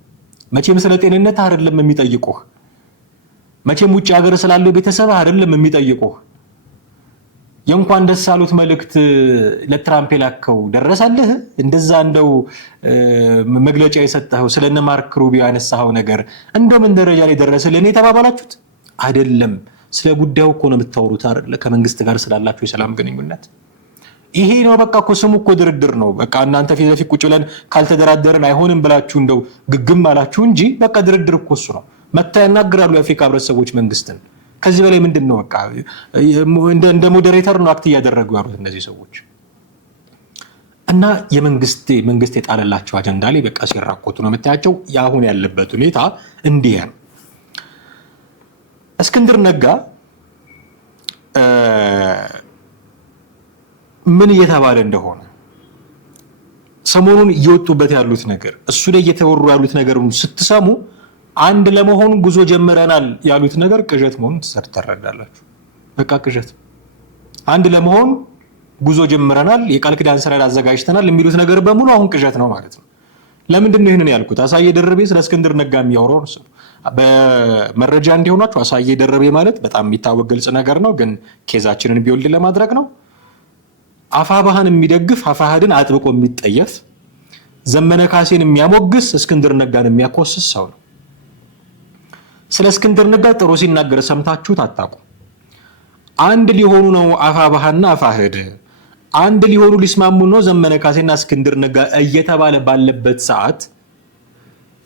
መቼም ስለ ጤንነት አይደለም የሚጠይቁህ። መቼም ውጭ ሀገር ስላለው ቤተሰብ አይደለም የሚጠይቁህ። የእንኳን ደስ አሉት መልእክት ለትራምፕ የላከው ደረሰልህ? እንደዛ እንደው መግለጫ የሰጠኸው ስለነ ማርክ ሩቢዮ ያነሳኸው ነገር እንደው ምን ደረጃ ላይ ደረሰልህ? እኔ ተባባላችሁት አይደለም። ስለ ጉዳዩ እኮ ነው የምታወሩት አይደል? ከመንግስት ጋር ስላላችሁ የሰላም ግንኙነት ይሄ ነው። በቃ እኮ ስሙ እኮ ድርድር ነው። በቃ እናንተ ፊት ለፊት ቁጭ ብለን ካልተደራደርን አይሆንም ብላችሁ እንደው ግግም አላችሁ እንጂ በቃ ድርድር እኮ እሱ ነው። መታ ያናግራሉ የአፍሪካ ህብረት ሰዎች መንግስትን። ከዚህ በላይ ምንድን ነው? በቃ እንደ ሞዴሬተር ነው አክት እያደረጉ ያሉት እነዚህ ሰዎች እና መንግስት የጣለላቸው አጀንዳ ላይ በቃ ሲራኮቱ ነው የምታያቸው። የአሁን ያለበት ሁኔታ እንዲህ ነው። እስክንድር ነጋ ምን እየተባለ እንደሆነ ሰሞኑን እየወጡበት ያሉት ነገር እሱ ላይ እየተወሩ ያሉት ነገር ስትሰሙ አንድ ለመሆኑ ጉዞ ጀምረናል ያሉት ነገር ቅዠት መሆኑን ትረዳላችሁ። በቃ ቅዠት። አንድ ለመሆን ጉዞ ጀምረናል፣ የቃል ኪዳን ሰነድ አዘጋጅተናል የሚሉት ነገር በሙሉ አሁን ቅዠት ነው ማለት ነው። ለምንድን ነው ይሄንን ያልኩት? አሳየ ደርቤ ስለ እስክንድር ነጋ የሚያወራው ነው። በመረጃ እንዲሆናችሁ አሳየ ደርቤ ማለት በጣም የሚታወቅ ግልጽ ነገር ነው፣ ግን ኬዛችንን ቢወልድ ለማድረግ ነው። አፋባህን የሚደግፍ አፋሃድን አጥብቆ የሚጠየፍ ዘመነ ካሴን የሚያሞግስ እስክንድር ነጋን የሚያኮስስ ሰው ነው። ስለ እስክንድር ነጋ ጥሩ ሲናገር ሰምታችሁት አታውቁም። አንድ ሊሆኑ ነው አፋባህና አፋህድ፣ አንድ ሊሆኑ ሊስማሙ ነው ዘመነ ካሴና እስክንድር ነጋ እየተባለ ባለበት ሰዓት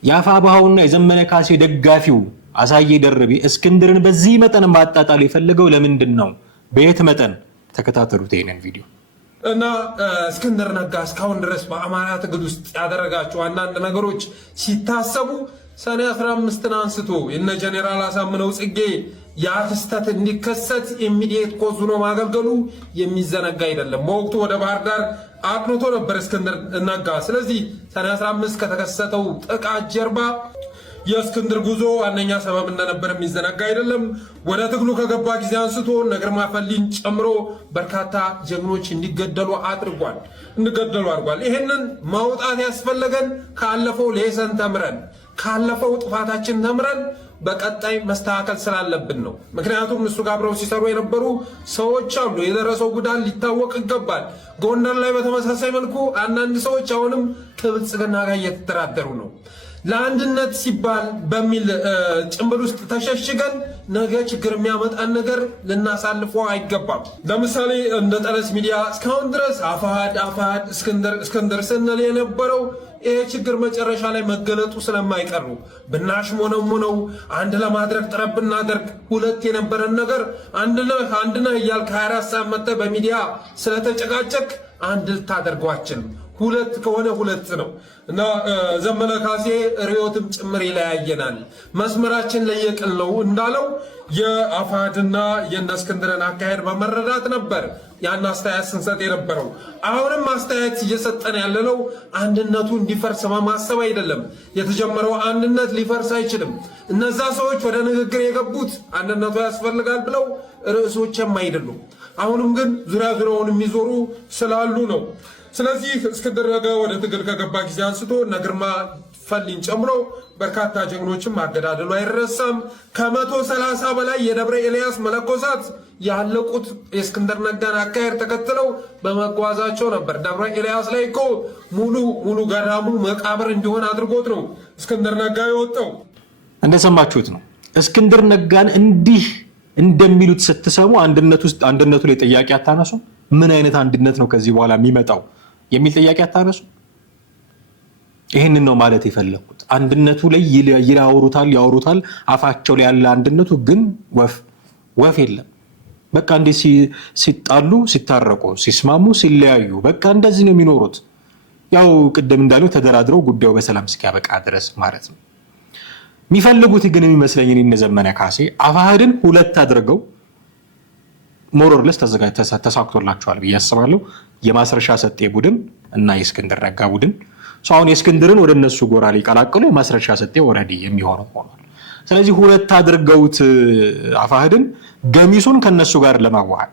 የአፋባህውና የዘመነ ካሴ ደጋፊው አሳየ ደርቤ እስክንድርን በዚህ መጠን ማጣጣል የፈለገው ለምንድን ነው? በየት መጠን? ተከታተሉት ይሄንን ቪዲዮ። እና እስክንድር ነጋ እስካሁን ድረስ በአማራ ትግል ውስጥ ያደረጋቸው አንዳንድ ነገሮች ሲታሰቡ ሰኔ 15ን አንስቶ የነ ጀኔራል አሳምነው ጽጌ ያ ክስተት እንዲከሰት ኢሚዲየት ኮዝ ሆኖ ማገልገሉ የሚዘነጋ አይደለም። በወቅቱ ወደ ባህር ዳር አቅንቶ ነበር እስክንድር ነጋ። ስለዚህ ሰኔ 15 ከተከሰተው ጥቃት ጀርባ የእስክንድር ጉዞ ዋነኛ ሰበብ እንደነበር የሚዘነጋ አይደለም። ወደ ትግሉ ከገባ ጊዜ አንስቶ እነ ግርማ ፈሊን ጨምሮ በርካታ ጀግኖች እንዲገደሉ አድርጓል። ይህንን ማውጣት ያስፈለገን ካለፈው ሌሰን ተምረን ካለፈው ጥፋታችን ተምረን በቀጣይ መስተካከል ስላለብን ነው። ምክንያቱም እሱ ጋር አብረው ሲሰሩ የነበሩ ሰዎች አሉ። የደረሰው ጉዳት ሊታወቅ ይገባል። ጎንደር ላይ በተመሳሳይ መልኩ አንዳንድ ሰዎች አሁንም ከብልጽግና ጋር እየተደራደሩ ነው። ለአንድነት ሲባል በሚል ጭንብል ውስጥ ተሸሽገን ነገ ችግር የሚያመጣን ነገር ልናሳልፈው አይገባም። ለምሳሌ እንደ ጠለስ ሚዲያ እስካሁን ድረስ አፋሃድ እስክንድር ስንል የነበረው ይሄ ችግር መጨረሻ ላይ መገለጡ ስለማይቀሩ ብናሽሞነሙነው አንድ ለማድረግ ጥረት ብናደርግ ሁለት የነበረን ነገር አንድ ነህ እያልክ 24 ሰዓት መጥተህ በሚዲያ ስለተጨቃጨቅ አንድ ልታደርጓችን ሁለት ከሆነ ሁለት ነው እና ዘመነ ካሴ ርዕዮትም ጭምር ይለያየናል። መስመራችን ለየቅል ነው እንዳለው የአፋድና የእነ እስክንድርን አካሄድ በመረዳት ነበር ያን አስተያየት ስንሰጥ የነበረው። አሁንም አስተያየት እየሰጠን ያለነው አንድነቱ እንዲፈርስ በማሰብ አይደለም። የተጀመረው አንድነት ሊፈርስ አይችልም። እነዛ ሰዎች ወደ ንግግር የገቡት አንድነቱ ያስፈልጋል ብለው ርዕሶችም አይደሉም። አሁንም ግን ዙሪያውን የሚዞሩ ስላሉ ነው። ስለዚህ እስክንድር ነጋ ወደ ትግል ከገባ ጊዜ አንስቶ እነ ግርማ ፈሊን ጨምሮ በርካታ ጀግኖችም አገዳደሉ አይረሳም። ከ130 በላይ የደብረ ኤልያስ መነኮሳት ያለቁት የእስክንድር ነጋን አካሄድ ተከትለው በመጓዛቸው ነበር። ደብረ ኤልያስ ላይ እኮ ሙሉ ገዳሙ መቃብር እንዲሆን አድርጎት ነው እስክንድር ነጋ የወጣው። እንደሰማችሁት ነው። እስክንድር ነጋን እንዲህ እንደሚሉት ስትሰሙ አንድነቱ ላይ ጥያቄ አታነሱ? ምን አይነት አንድነት ነው ከዚህ በኋላ የሚመጣው የሚል ጥያቄ አታነሱ? ይህንን ነው ማለት የፈለኩት። አንድነቱ ላይ ያወሩታል፣ አፋቸው ላይ ያለ አንድነቱ ግን ወፍ የለም። በቃ እንዴ ሲጣሉ፣ ሲታረቁ፣ ሲስማሙ፣ ሲለያዩ በቃ እንደዚህ ነው የሚኖሩት። ያው ቅድም እንዳለው ተደራድረው ጉዳዩ በሰላም እስኪያበቃ ድረስ ማለት ነው። የሚፈልጉት ግን የሚመስለኝ እነ ዘመነ ካሴ አፋህድን ሁለት አድርገው ሞሮርለስ ተሳክቶላቸዋል ብዬ አስባለሁ። የማስረሻ ሰጤ ቡድን እና የእስክንድር ነጋ ቡድን አሁን የእስክንድርን ወደ እነሱ ጎራ ሊቀላቅሉ የማስረሻ ሰጤ ኦልሬዲ የሚሆነው ሆኗል። ስለዚህ ሁለት አድርገውት አፋህድን ገሚሱን ከነሱ ጋር ለማዋሃድ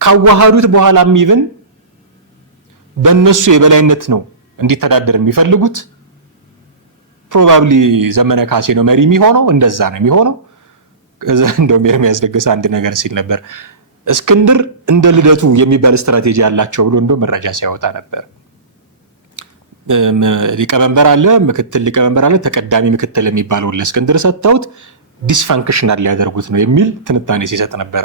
ካዋሃዱት በኋላ ኢቭን በእነሱ የበላይነት ነው እንዲተዳደር የሚፈልጉት። ፕሮባብሊ ዘመነ ካሴ ነው መሪ የሚሆነው፣ እንደዛ ነው የሚሆነው። እንደውም ኤርሚያስ ለገሰ አንድ ነገር ሲል ነበር፣ እስክንድር እንደ ልደቱ የሚባል ስትራቴጂ ያላቸው ብሎ እንደ መረጃ ሲያወጣ ነበር። ሊቀመንበር አለ፣ ምክትል ሊቀመንበር አለ፣ ተቀዳሚ ምክትል የሚባለው ለእስክንድር ሰጥተውት ዲስፋንክሽናል ሊያደርጉት ነው የሚል ትንታኔ ሲሰጥ ነበረ።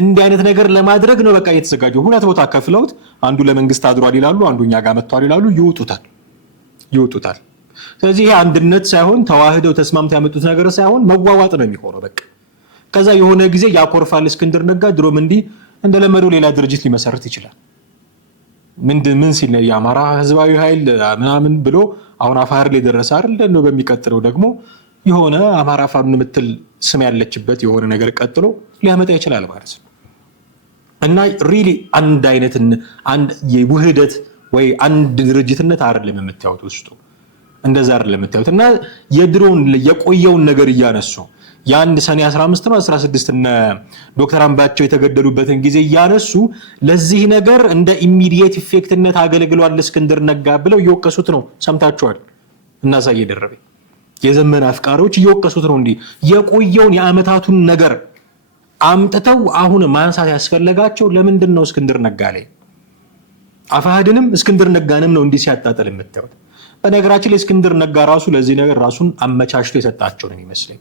እንዲህ አይነት ነገር ለማድረግ ነው በቃ እየተዘጋጀው። ሁለት ቦታ ከፍለውት አንዱ ለመንግስት አድሯል ይላሉ፣ አንዱ እኛ ጋር መጥቷል ይላሉ። ይወጡታል። ስለዚህ ይሄ አንድነት ሳይሆን ተዋህደው ተስማምተው ያመጡት ነገር ሳይሆን መዋዋጥ ነው የሚሆነው በቃ። ከዛ የሆነ ጊዜ ያኮርፋል እስክንድር ነጋ። ድሮም እንዲህ እንደለመደው ሌላ ድርጅት ሊመሰርት ይችላል። ምን ሲል የአማራ ህዝባዊ ኃይል ምናምን ብሎ አሁን አፋር ላይ ደረሰ አይደል? ነው በሚቀጥለው ደግሞ የሆነ አማራ ፋኖ የምትል ስም ያለችበት የሆነ ነገር ቀጥሎ ሊያመጣ ይችላል ማለት ነው። እና ሪሊ አንድ አይነት አንድ የውህደት ወይ አንድ ድርጅትነት አይደለም የምታዩት ውስጡ እንደዛ አይደለም የምታዩት። እና የድሮን የቆየውን ነገር እያነሱ የአንድ ሰኔ 15 ነው 16 እነ ዶክተር አምባቸው የተገደሉበትን ጊዜ እያነሱ ለዚህ ነገር እንደ ኢሚዲየት ኢፌክትነት አገልግሏል እስክንድር ነጋ ብለው እየወቀሱት ነው። ሰምታችኋል። እናሳየ ደረበ የዘመን አፍቃሪዎች እየወቀሱት ነው። እንዲህ የቆየውን የአመታቱን ነገር አምጥተው አሁን ማንሳት ያስፈለጋቸው ለምንድን ነው? እስክንድር ነጋ ላይ አፋሃድንም እስክንድር ነጋንም ነው እንዲህ ሲያጣጥል የምታዩት። በነገራችን ላይ እስክንድር ነጋ ራሱ ለዚህ ነገር ራሱን አመቻችቶ የሰጣቸው ነው የሚመስለኝ።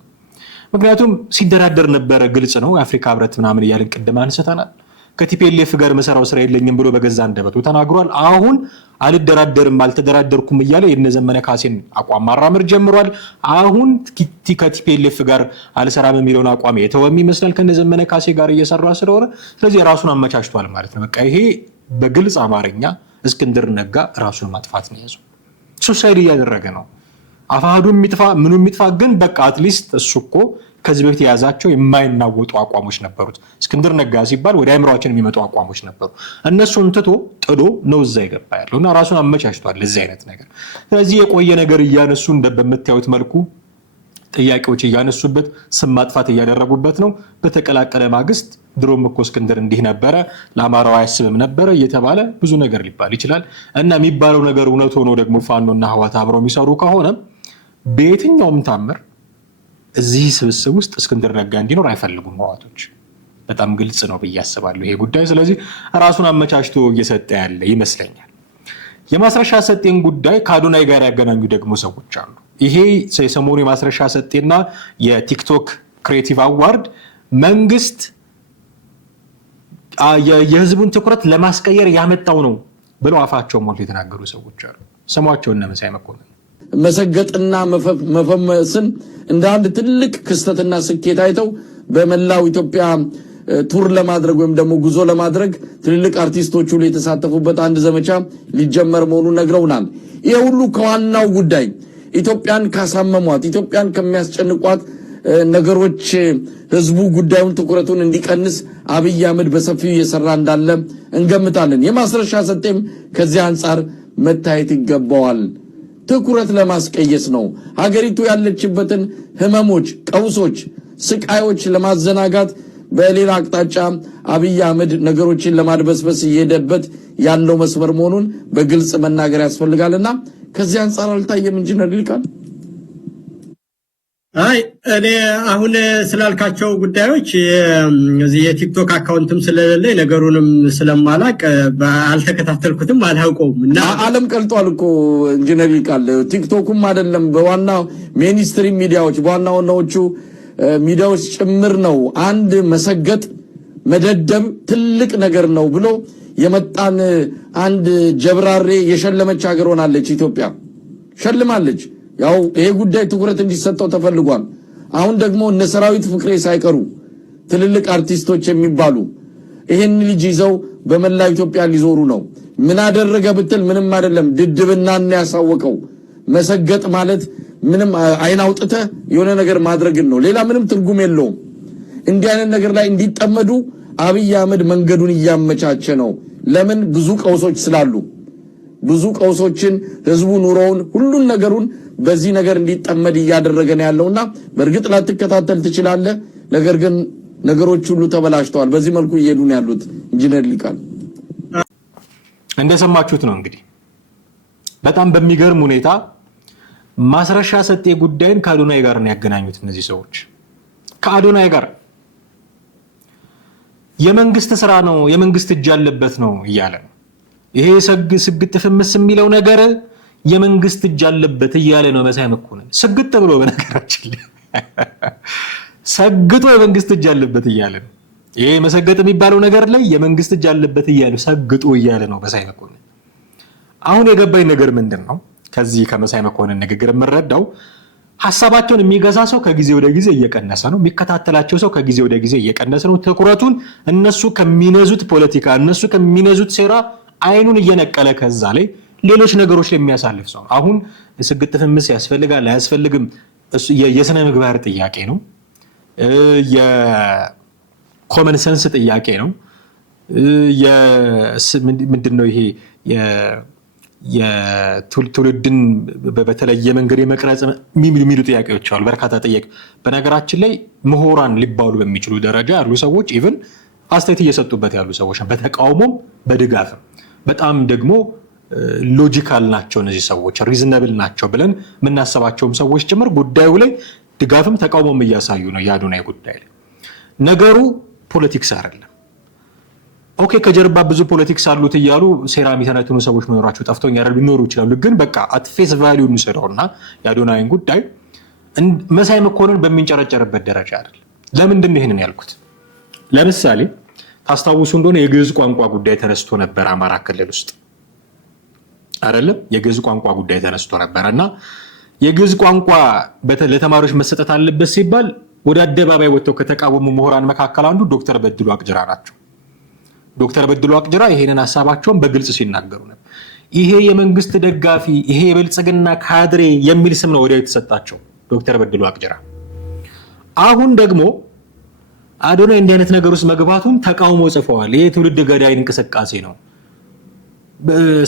ምክንያቱም ሲደራደር ነበረ፣ ግልጽ ነው። የአፍሪካ ህብረት ምናምን እያልን ቅድም አንስተናል። ከቲፒኤልኤፍ ጋር መሰራው ስራ የለኝም ብሎ በገዛ አንደበቱ ተናግሯል። አሁን አልደራደርም አልተደራደርኩም እያለ የነዘመነ ካሴን አቋም ማራመድ ጀምሯል። አሁን ከቲፒኤልኤፍ ጋር አልሰራም የሚለውን አቋም የተወም ይመስላል ከነዘመነ ካሴ ጋር እየሰራ ስለሆነ፣ ስለዚህ ራሱን አመቻችቷል ማለት ነው። በቃ ይሄ በግልጽ አማርኛ እስክንድር ነጋ ራሱን ማጥፋት ነው ያዘው። ሱሳይድ እያደረገ ነው። አፋሃዱ የሚጥፋ ምኑ የሚጥፋ ግን በቃ አትሊስት እሱ እኮ ከዚህ በፊት የያዛቸው የማይናወጡ አቋሞች ነበሩት። እስክንድር ነጋ ሲባል ወደ አእምሯችን የሚመጡ አቋሞች ነበሩ። እነሱን ትቶ ጥዶ ነው እዛ ይገባ ያለው እና ራሱን አመቻችቷል ለዚህ አይነት ነገር። ስለዚህ የቆየ ነገር እያነሱ በምታዩት መልኩ ጥያቄዎች እያነሱበት ስም ማጥፋት እያደረጉበት ነው። በተቀላቀለ ማግስት ድሮም እኮ እስክንድር እንዲህ ነበረ፣ ለአማራው አያስብም ነበረ እየተባለ ብዙ ነገር ሊባል ይችላል። እና የሚባለው ነገር እውነት ሆኖ ደግሞ ፋኖና ህወሓት አብረው የሚሰሩ ከሆነ በየትኛውም ታምር እዚህ ስብስብ ውስጥ እስክንድር ነጋ እንዲኖር አይፈልጉም ህወሓቶች። በጣም ግልጽ ነው ብዬ አስባለሁ ይሄ ጉዳይ። ስለዚህ ራሱን አመቻችቶ እየሰጠ ያለ ይመስለኛል። የማስረሻ ሰጤን ጉዳይ ከአዶናይ ጋር ያገናኙ ደግሞ ሰዎች አሉ። ይሄ የሰሞኑ የማስረሻ ሰጤና የቲክቶክ ክሬቲቭ አዋርድ መንግስት የህዝቡን ትኩረት ለማስቀየር ያመጣው ነው ብለው አፋቸው ሞልቶ የተናገሩ ሰዎች አሉ። ስሟቸው እነ መሳይ መኮንን መሰገጥና መፈመስን እንደ አንድ ትልቅ ክስተትና ስኬት አይተው በመላው ኢትዮጵያ ቱር ለማድረግ ወይም ደግሞ ጉዞ ለማድረግ ትልልቅ አርቲስቶች ሁሉ የተሳተፉበት አንድ ዘመቻ ሊጀመር መሆኑን ነግረውናል። ይሄ ሁሉ ከዋናው ጉዳይ ኢትዮጵያን ካሳመሟት ኢትዮጵያን ከሚያስጨንቋት ነገሮች ህዝቡ ጉዳዩን ትኩረቱን እንዲቀንስ አብይ አህመድ በሰፊው እየሰራ እንዳለ እንገምታለን። የማስረሻ ሰጤም ከዚህ አንጻር መታየት ይገባዋል። ትኩረት ለማስቀየስ ነው። ሀገሪቱ ያለችበትን ህመሞች፣ ቀውሶች፣ ስቃዮች ለማዘናጋት በሌላ አቅጣጫ አብይ አህመድ ነገሮችን ለማድበስበስ እየሄደበት ያለው መስመር መሆኑን በግልጽ መናገር ያስፈልጋልና ከዚህ አንጻር አልታየም ኢንጂነር ይልቃል? አይ እኔ አሁን ስላልካቸው ጉዳዮች እዚህ የቲክቶክ አካውንትም ስለሌለ ነገሩንም ስለማላቅ አልተከታተልኩትም አልሐውቀውም። እና ዓለም ቀልጧል እኮ ኢንጂነር ይልቃል። ቲክቶክም አይደለም በዋናው ሜንስትሪም ሚዲያዎች በዋናዎቹ ሚዲያዎች ጭምር ነው አንድ መሰገጥ መደደብ ትልቅ ነገር ነው ብሎ የመጣን አንድ ጀብራሬ የሸለመች ሀገር ሆናለች ኢትዮጵያ። ሸልማለች። ያው ይሄ ጉዳይ ትኩረት እንዲሰጠው ተፈልጓል። አሁን ደግሞ እነ ሰራዊት ፍቅሬ ሳይቀሩ ትልልቅ አርቲስቶች የሚባሉ ይሄን ልጅ ይዘው በመላው ኢትዮጵያ ሊዞሩ ነው። ምን አደረገ ብትል ምንም አይደለም፣ ድድብናን ያሳወቀው። መሰገጥ ማለት ምንም አይን አውጥተህ የሆነ ነገር ማድረግን ነው። ሌላ ምንም ትርጉም የለውም። እንዲህ አይነት ነገር ላይ እንዲጠመዱ አብይ አህመድ መንገዱን እያመቻቸ ነው። ለምን? ብዙ ቀውሶች ስላሉ ብዙ ቀውሶችን ህዝቡ ኑሮውን ሁሉን ነገሩን በዚህ ነገር እንዲጠመድ እያደረገ ነው ያለውና በእርግጥ ላትከታተል ትችላለህ። ነገር ግን ነገሮች ሁሉ ተበላሽተዋል። በዚህ መልኩ እየሄዱ ነው ያሉት። ኢንጂነር ይልቃል እንደሰማችሁት ነው እንግዲህ በጣም በሚገርም ሁኔታ ማስረሻ ሰጤ ጉዳይን ከአዶናይ ጋር ነው ያገናኙት እነዚህ ሰዎች። ከአዶናይ ጋር የመንግስት ስራ ነው የመንግስት እጅ ያለበት ነው እያለ ነው። ይሄ ስግጥ ፍምስ የሚለው ነገር የመንግስት እጅ ያለበት እያለ ነው መሳይ መኮንን። ስግጥ ብሎ በነገራችን ላይ ሰግጦ የመንግስት እጅ ያለበት እያለ ነው። ይሄ መሰገጥ የሚባለው ነገር ላይ የመንግስት እጅ ያለበት እያለ ሰግጦ እያለ ነው መሳይ መኮንን። አሁን የገባኝ ነገር ምንድነው ከዚህ ከመሳይ መኮንን ንግግር የምረዳው ሐሳባቸውን የሚገዛ ሰው ከጊዜ ወደ ጊዜ እየቀነሰ ነው። የሚከታተላቸው ሰው ከጊዜ ወደ ጊዜ እየቀነሰ ነው። ትኩረቱን እነሱ ከሚነዙት ፖለቲካ እነሱ ከሚነዙት ሴራ አይኑን እየነቀለ ከዛ ላይ ሌሎች ነገሮች ላይ የሚያሳልፍ ሰው አሁን ስግጥ ፍምስ ያስፈልጋል አያስፈልግም የስነ ምግባር ጥያቄ ነው። የኮመን ሰንስ ጥያቄ ነው። ምንድነው ይሄ የትውልድን በተለየ መንገድ የመቅረጽ የሚሉ ጥያቄዎች አሉ። በርካታ ጥያቄ በነገራችን ላይ ምሁራን ሊባሉ በሚችሉ ደረጃ ያሉ ሰዎች ኢቭን አስተያየት እየሰጡበት ያሉ ሰዎች በተቃውሞም በድጋፍም በጣም ደግሞ ሎጂካል ናቸው እነዚህ ሰዎች ሪዝነብል ናቸው ብለን የምናስባቸውም ሰዎች ጭምር ጉዳዩ ላይ ድጋፍም ተቃውሞም እያሳዩ ነው። የአዶናይ ጉዳይ ላይ ነገሩ ፖለቲክስ አይደለም። ኦኬ ከጀርባ ብዙ ፖለቲክስ አሉት እያሉ ሴራ የሚተነትኑ ሰዎች መኖራቸው ጠፍቶኝ አይደል? ሊኖሩ ይችላሉ። ግን በቃ አት ፌስ ቫልዩ እንሰራውና የአዶናይን ጉዳይ መሳይ መኮንን በሚንጨረጨርበት ደረጃ አይደል። ለምንድን ነው ይሄንን ያልኩት? ለምሳሌ ታስታውሱ እንደሆነ የግዕዝ ቋንቋ ጉዳይ ተነስቶ ነበር አማራ ክልል ውስጥ አይደለም? የግዕዝ ቋንቋ ጉዳይ ተነስቶ ነበርና የግዕዝ ቋንቋ ለተማሪዎች መሰጠት አለበት ሲባል ወደ አደባባይ ወጥተው ከተቃወሙ ምሁራን መካከል አንዱ ዶክተር በድሉ አቅጅራ ናቸው። ዶክተር በድሉ አቅጅራ ይሄንን ሐሳባቸውን በግልጽ ሲናገሩ ነበር። ይሄ የመንግስት ደጋፊ ይሄ የብልጽግና ካድሬ የሚል ስም ነው ወዲያው የተሰጣቸው ዶክተር በድሉ አቅጅራ። አሁን ደግሞ አዶናይ እንዲህ አይነት ነገር ውስጥ መግባቱን ተቃውሞ ጽፈዋል። ይሄ ትውልድ ገዳይ እንቅስቃሴ ነው፣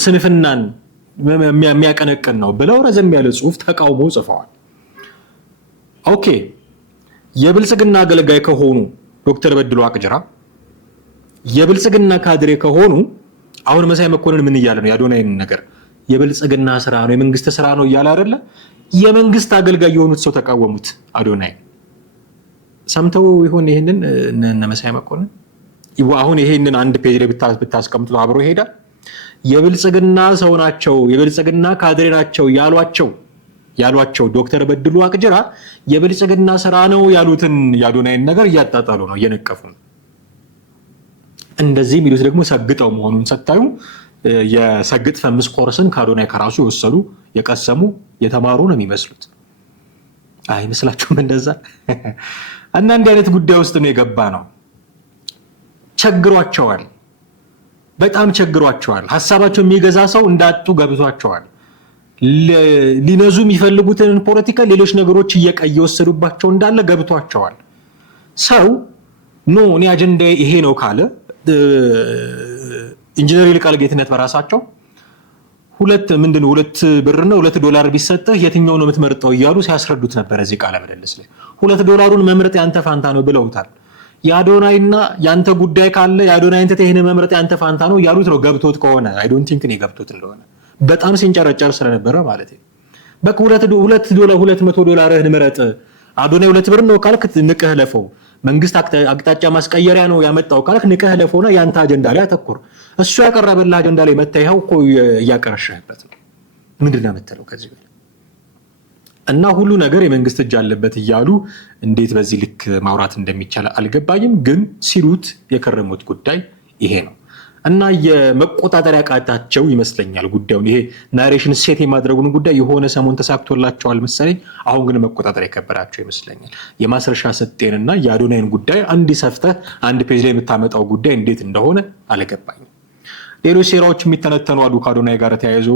ስንፍናን የሚያቀነቅን ነው ብለው ረዘም ያለ ጽሁፍ ተቃውሞ ጽፈዋል። ኦኬ የብልጽግና አገልጋይ ከሆኑ ዶክተር በድሉ አቅጅራ የብልጽግና ካድሬ ከሆኑ አሁን መሳይ መኮንን ምን እያለ ነው? የአዶናይን ነገር የብልጽግና ስራ ነው የመንግስት ስራ ነው እያለ አይደለ? የመንግስት አገልጋይ የሆኑት ሰው ተቃወሙት አዶናይ። ሰምተው ይሆን ይሄንን እነ መሳይ መኮንን? አሁን ይሄንን አንድ ፔጅ ላይ ብታስቀምጡ አብሮ ይሄዳል። የብልጽግና ሰው ናቸው የብልጽግና ካድሬ ናቸው ያሏቸው ዶክተር በድሉ አቅጅራ የብልጽግና ስራ ነው ያሉትን የአዶናይን ነገር እያጣጣሉ ነው፣ እየነቀፉ ነው። እንደዚህ የሚሉት ደግሞ ሰግጠው መሆኑን ስታዩ የሰግጥ ፈምስ ኮርስን ከአዶናይ ከራሱ የወሰዱ የቀሰሙ የተማሩ ነው የሚመስሉት። አይመስላችሁም? እንደዛ እና እንዲህ አይነት ጉዳይ ውስጥ ነው የገባ ነው። ቸግሯቸዋል፣ በጣም ቸግሯቸዋል። ሐሳባቸው የሚገዛ ሰው እንዳጡ ገብቷቸዋል። ሊነዙ የሚፈልጉትን ፖለቲካ ሌሎች ነገሮች እየወሰዱባቸው እንዳለ ገብቷቸዋል። ሰው ኖ እኔ አጀንዳ ይሄ ነው ካለ ኢንጂነር ይልቃል ጌትነት በራሳቸው ሁለት ብርና $2 ቢሰጥህ የትኛው ነው የምትመርጠው እያሉ ሲያስረዱት ነበር። እዚህ ቃለ ምልልስ ላይ $2 መምረጥ ያንተ ፋንታ ነው ብለውታል። የአዶናይና ያንተ ጉዳይ ካለ የአዶናይን ተተህነ መምረጥ ያንተ ፋንታ ነው ያሉት ነው። ገብቶት ከሆነ አይ ዶንት ቲንክ ነው ገብቶት እንደሆነ በጣም ሲንጨረጨር ስለነበረ ማለት ነው። በቃ $200 ምረጥ፣ አዶናይ 2 ብር ነው ካልክ ንቀህ ለፈው፣ መንግስት አቅጣጫ ማስቀየሪያ ነው ያመጣው ካልክ ንቀህ ለፈውና ያንተ አጀንዳ ላይ አተኩር። እሱ ያቀረበልህ አጀንዳ ላይ መታየው እኮ እያቀረሸህበት ነው። ምንድነው የምትለው ከዚህ በላይ? እና ሁሉ ነገር የመንግስት እጅ አለበት እያሉ እንዴት በዚህ ልክ ማውራት እንደሚቻል አልገባኝም። ግን ሲሉት የከረሙት ጉዳይ ይሄ ነው እና የመቆጣጠሪያ ቃታቸው ይመስለኛል ጉዳዩን። ይሄ ናሬሽን ሴት የማድረጉን ጉዳይ የሆነ ሰሞን ተሳክቶላቸዋል መሰለኝ። አሁን ግን መቆጣጠሪያ የከበዳቸው ይመስለኛል። የማስረሻ ሰጤንና የአዶናይን ጉዳይ አንድ ሰፍተህ አንድ ፔጅ ላይ የምታመጣው ጉዳይ እንዴት እንደሆነ አልገባኝም። ሌሎች ሴራዎች የሚተነተኑ አሉ ከአዶናይ ጋር ተያይዞ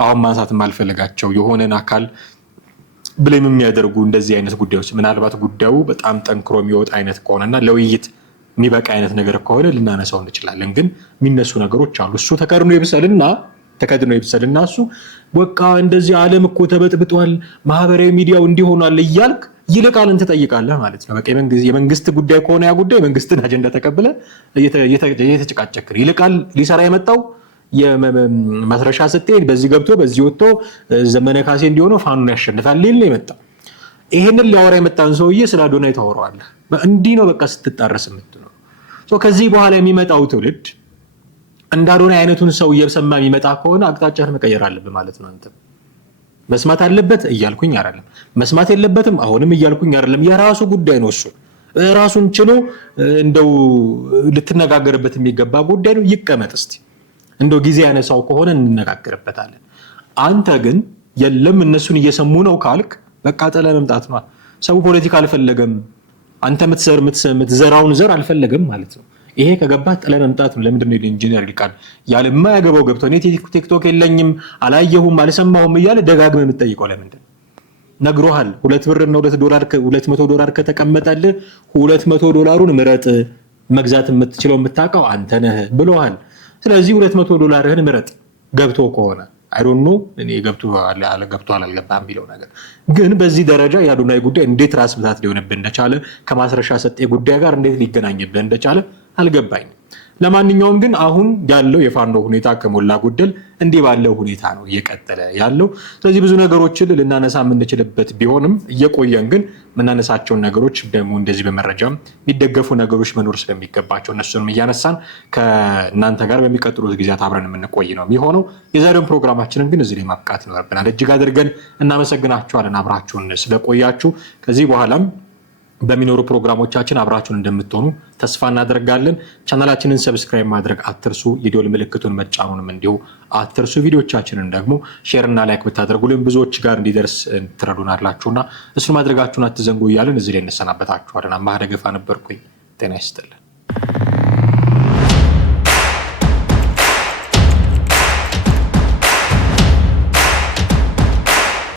አሁን ማንሳት የማልፈልጋቸው የሆነን አካል ብሌም የሚያደርጉ እንደዚህ አይነት ጉዳዮች ምናልባት ጉዳዩ በጣም ጠንክሮ የሚወጣ አይነት ከሆነና ለውይይት የሚበቃ አይነት ነገር ከሆነ ልናነሳው እንችላለን። ግን የሚነሱ ነገሮች አሉ። እሱ ተከድኖ ይብሰልና እሱ በቃ እንደዚህ ዓለም እኮ ተበጥብጧል፣ ማህበራዊ ሚዲያው እንዲሆናል እያልክ ይልቃልን ትጠይቃለህ ማለት ነው። በቃ የመንግስት ጉዳይ ከሆነ ያ ጉዳይ መንግስትን አጀንዳ ተቀብለ እየተጨቃጨክን ይልቃል ሊሰራ የመጣው የማስረሻ ሰጤን በዚህ ገብቶ በዚህ ወጥቶ ዘመነ ካሴ እንዲሆነው ፋኑን ያሸንፋል ሊል ነው የመጣው። ይሄንን ሊያወራ የመጣን ሰውዬ ስለ አዶናይ ታወራዋለህ። እንዲህ ነው በቃ ስትጣረስ የምትለው። ከዚህ በኋላ የሚመጣው ትውልድ እንዳልሆነ አይነቱን ሰው እየሰማ የሚመጣ ከሆነ አቅጣጫህን መቀየር አለብህ ማለት ነው። አንተ መስማት አለበት እያልኩኝ አይደለም፣ መስማት የለበትም አሁንም እያልኩኝ አይደለም። የራሱ ጉዳይ ነው። እሱ ራሱን ችሎ እንደው ልትነጋገርበት የሚገባ ጉዳይ ነው። ይቀመጥ እስቲ እንደው ጊዜ ያነሳው ከሆነ እንነጋገርበታለን። አንተ ግን የለም እነሱን እየሰሙ ነው ካልክ በቃ ጥለህ መምጣት ነው። ሰው ፖለቲካ አልፈለገም፣ አንተ የምትዘራውን ዘር አልፈለገም ማለት ነው። ይሄ ከገባት ጥለህ መምጣት ነው። ለምንድን ነው ኢንጂነር ይልቃል ያለ የማያገባው ገብቶ እኔ ቲክቶክ የለኝም አላየሁም አልሰማሁም እያለ ደጋግመህ የምትጠይቀው ለምንድን ነው? ነግሮሃል። $200 ከተቀመጠልህ $200 ምረጥ፣ መግዛት የምትችለው የምታውቀው አንተ ነህ ብሎሃል። ስለዚህ $200 ምረጥ ገብቶ ከሆነ አይዶንኖ እኔ ገብቷል አልገባም ቢለው ነገር ግን በዚህ ደረጃ የአዶናይ ጉዳይ እንዴት ራስ ምታት ሊሆንብህ እንደቻለ ከማስረሻ ሰጤ ጉዳይ ጋር እንዴት ሊገናኝብህ እንደቻለ አልገባኝም። ለማንኛውም ግን አሁን ያለው የፋኖ ሁኔታ ከሞላ ጎደል እንዲህ ባለው ሁኔታ ነው እየቀጠለ ያለው። ስለዚህ ብዙ ነገሮችን ልናነሳ የምንችልበት ቢሆንም እየቆየን ግን የምናነሳቸውን ነገሮች ደግሞ እንደዚህ በመረጃም የሚደገፉ ነገሮች መኖር ስለሚገባቸው እነሱንም እያነሳን ከእናንተ ጋር በሚቀጥሉት ጊዜያት አብረን የምንቆይ ነው የሚሆነው። የዛሬውን ፕሮግራማችንን ግን እዚህ ላይ ማብቃት ይኖርብናል። እጅግ አድርገን እናመሰግናችኋለን አብራችሁን ስለቆያችሁ። ከዚህ በኋላም በሚኖሩ ፕሮግራሞቻችን አብራችሁን እንደምትሆኑ ተስፋ እናደርጋለን። ቻናላችንን ሰብስክራይብ ማድረግ አትርሱ። የደወል ምልክቱን መጫኑንም እንዲሁ አትርሱ። ቪዲዮቻችንን ደግሞ ሼር እና ላይክ ብታደርጉልን ብዙዎች ጋር እንዲደርስ ትረዱናላችሁና እሱን ማድረጋችሁን አትዘንጉ እያለን እዚህ ላይ እንሰናበታችኋለን። አማሃ ደገፋ ነበርኩኝ። ጤና ይስጥልን።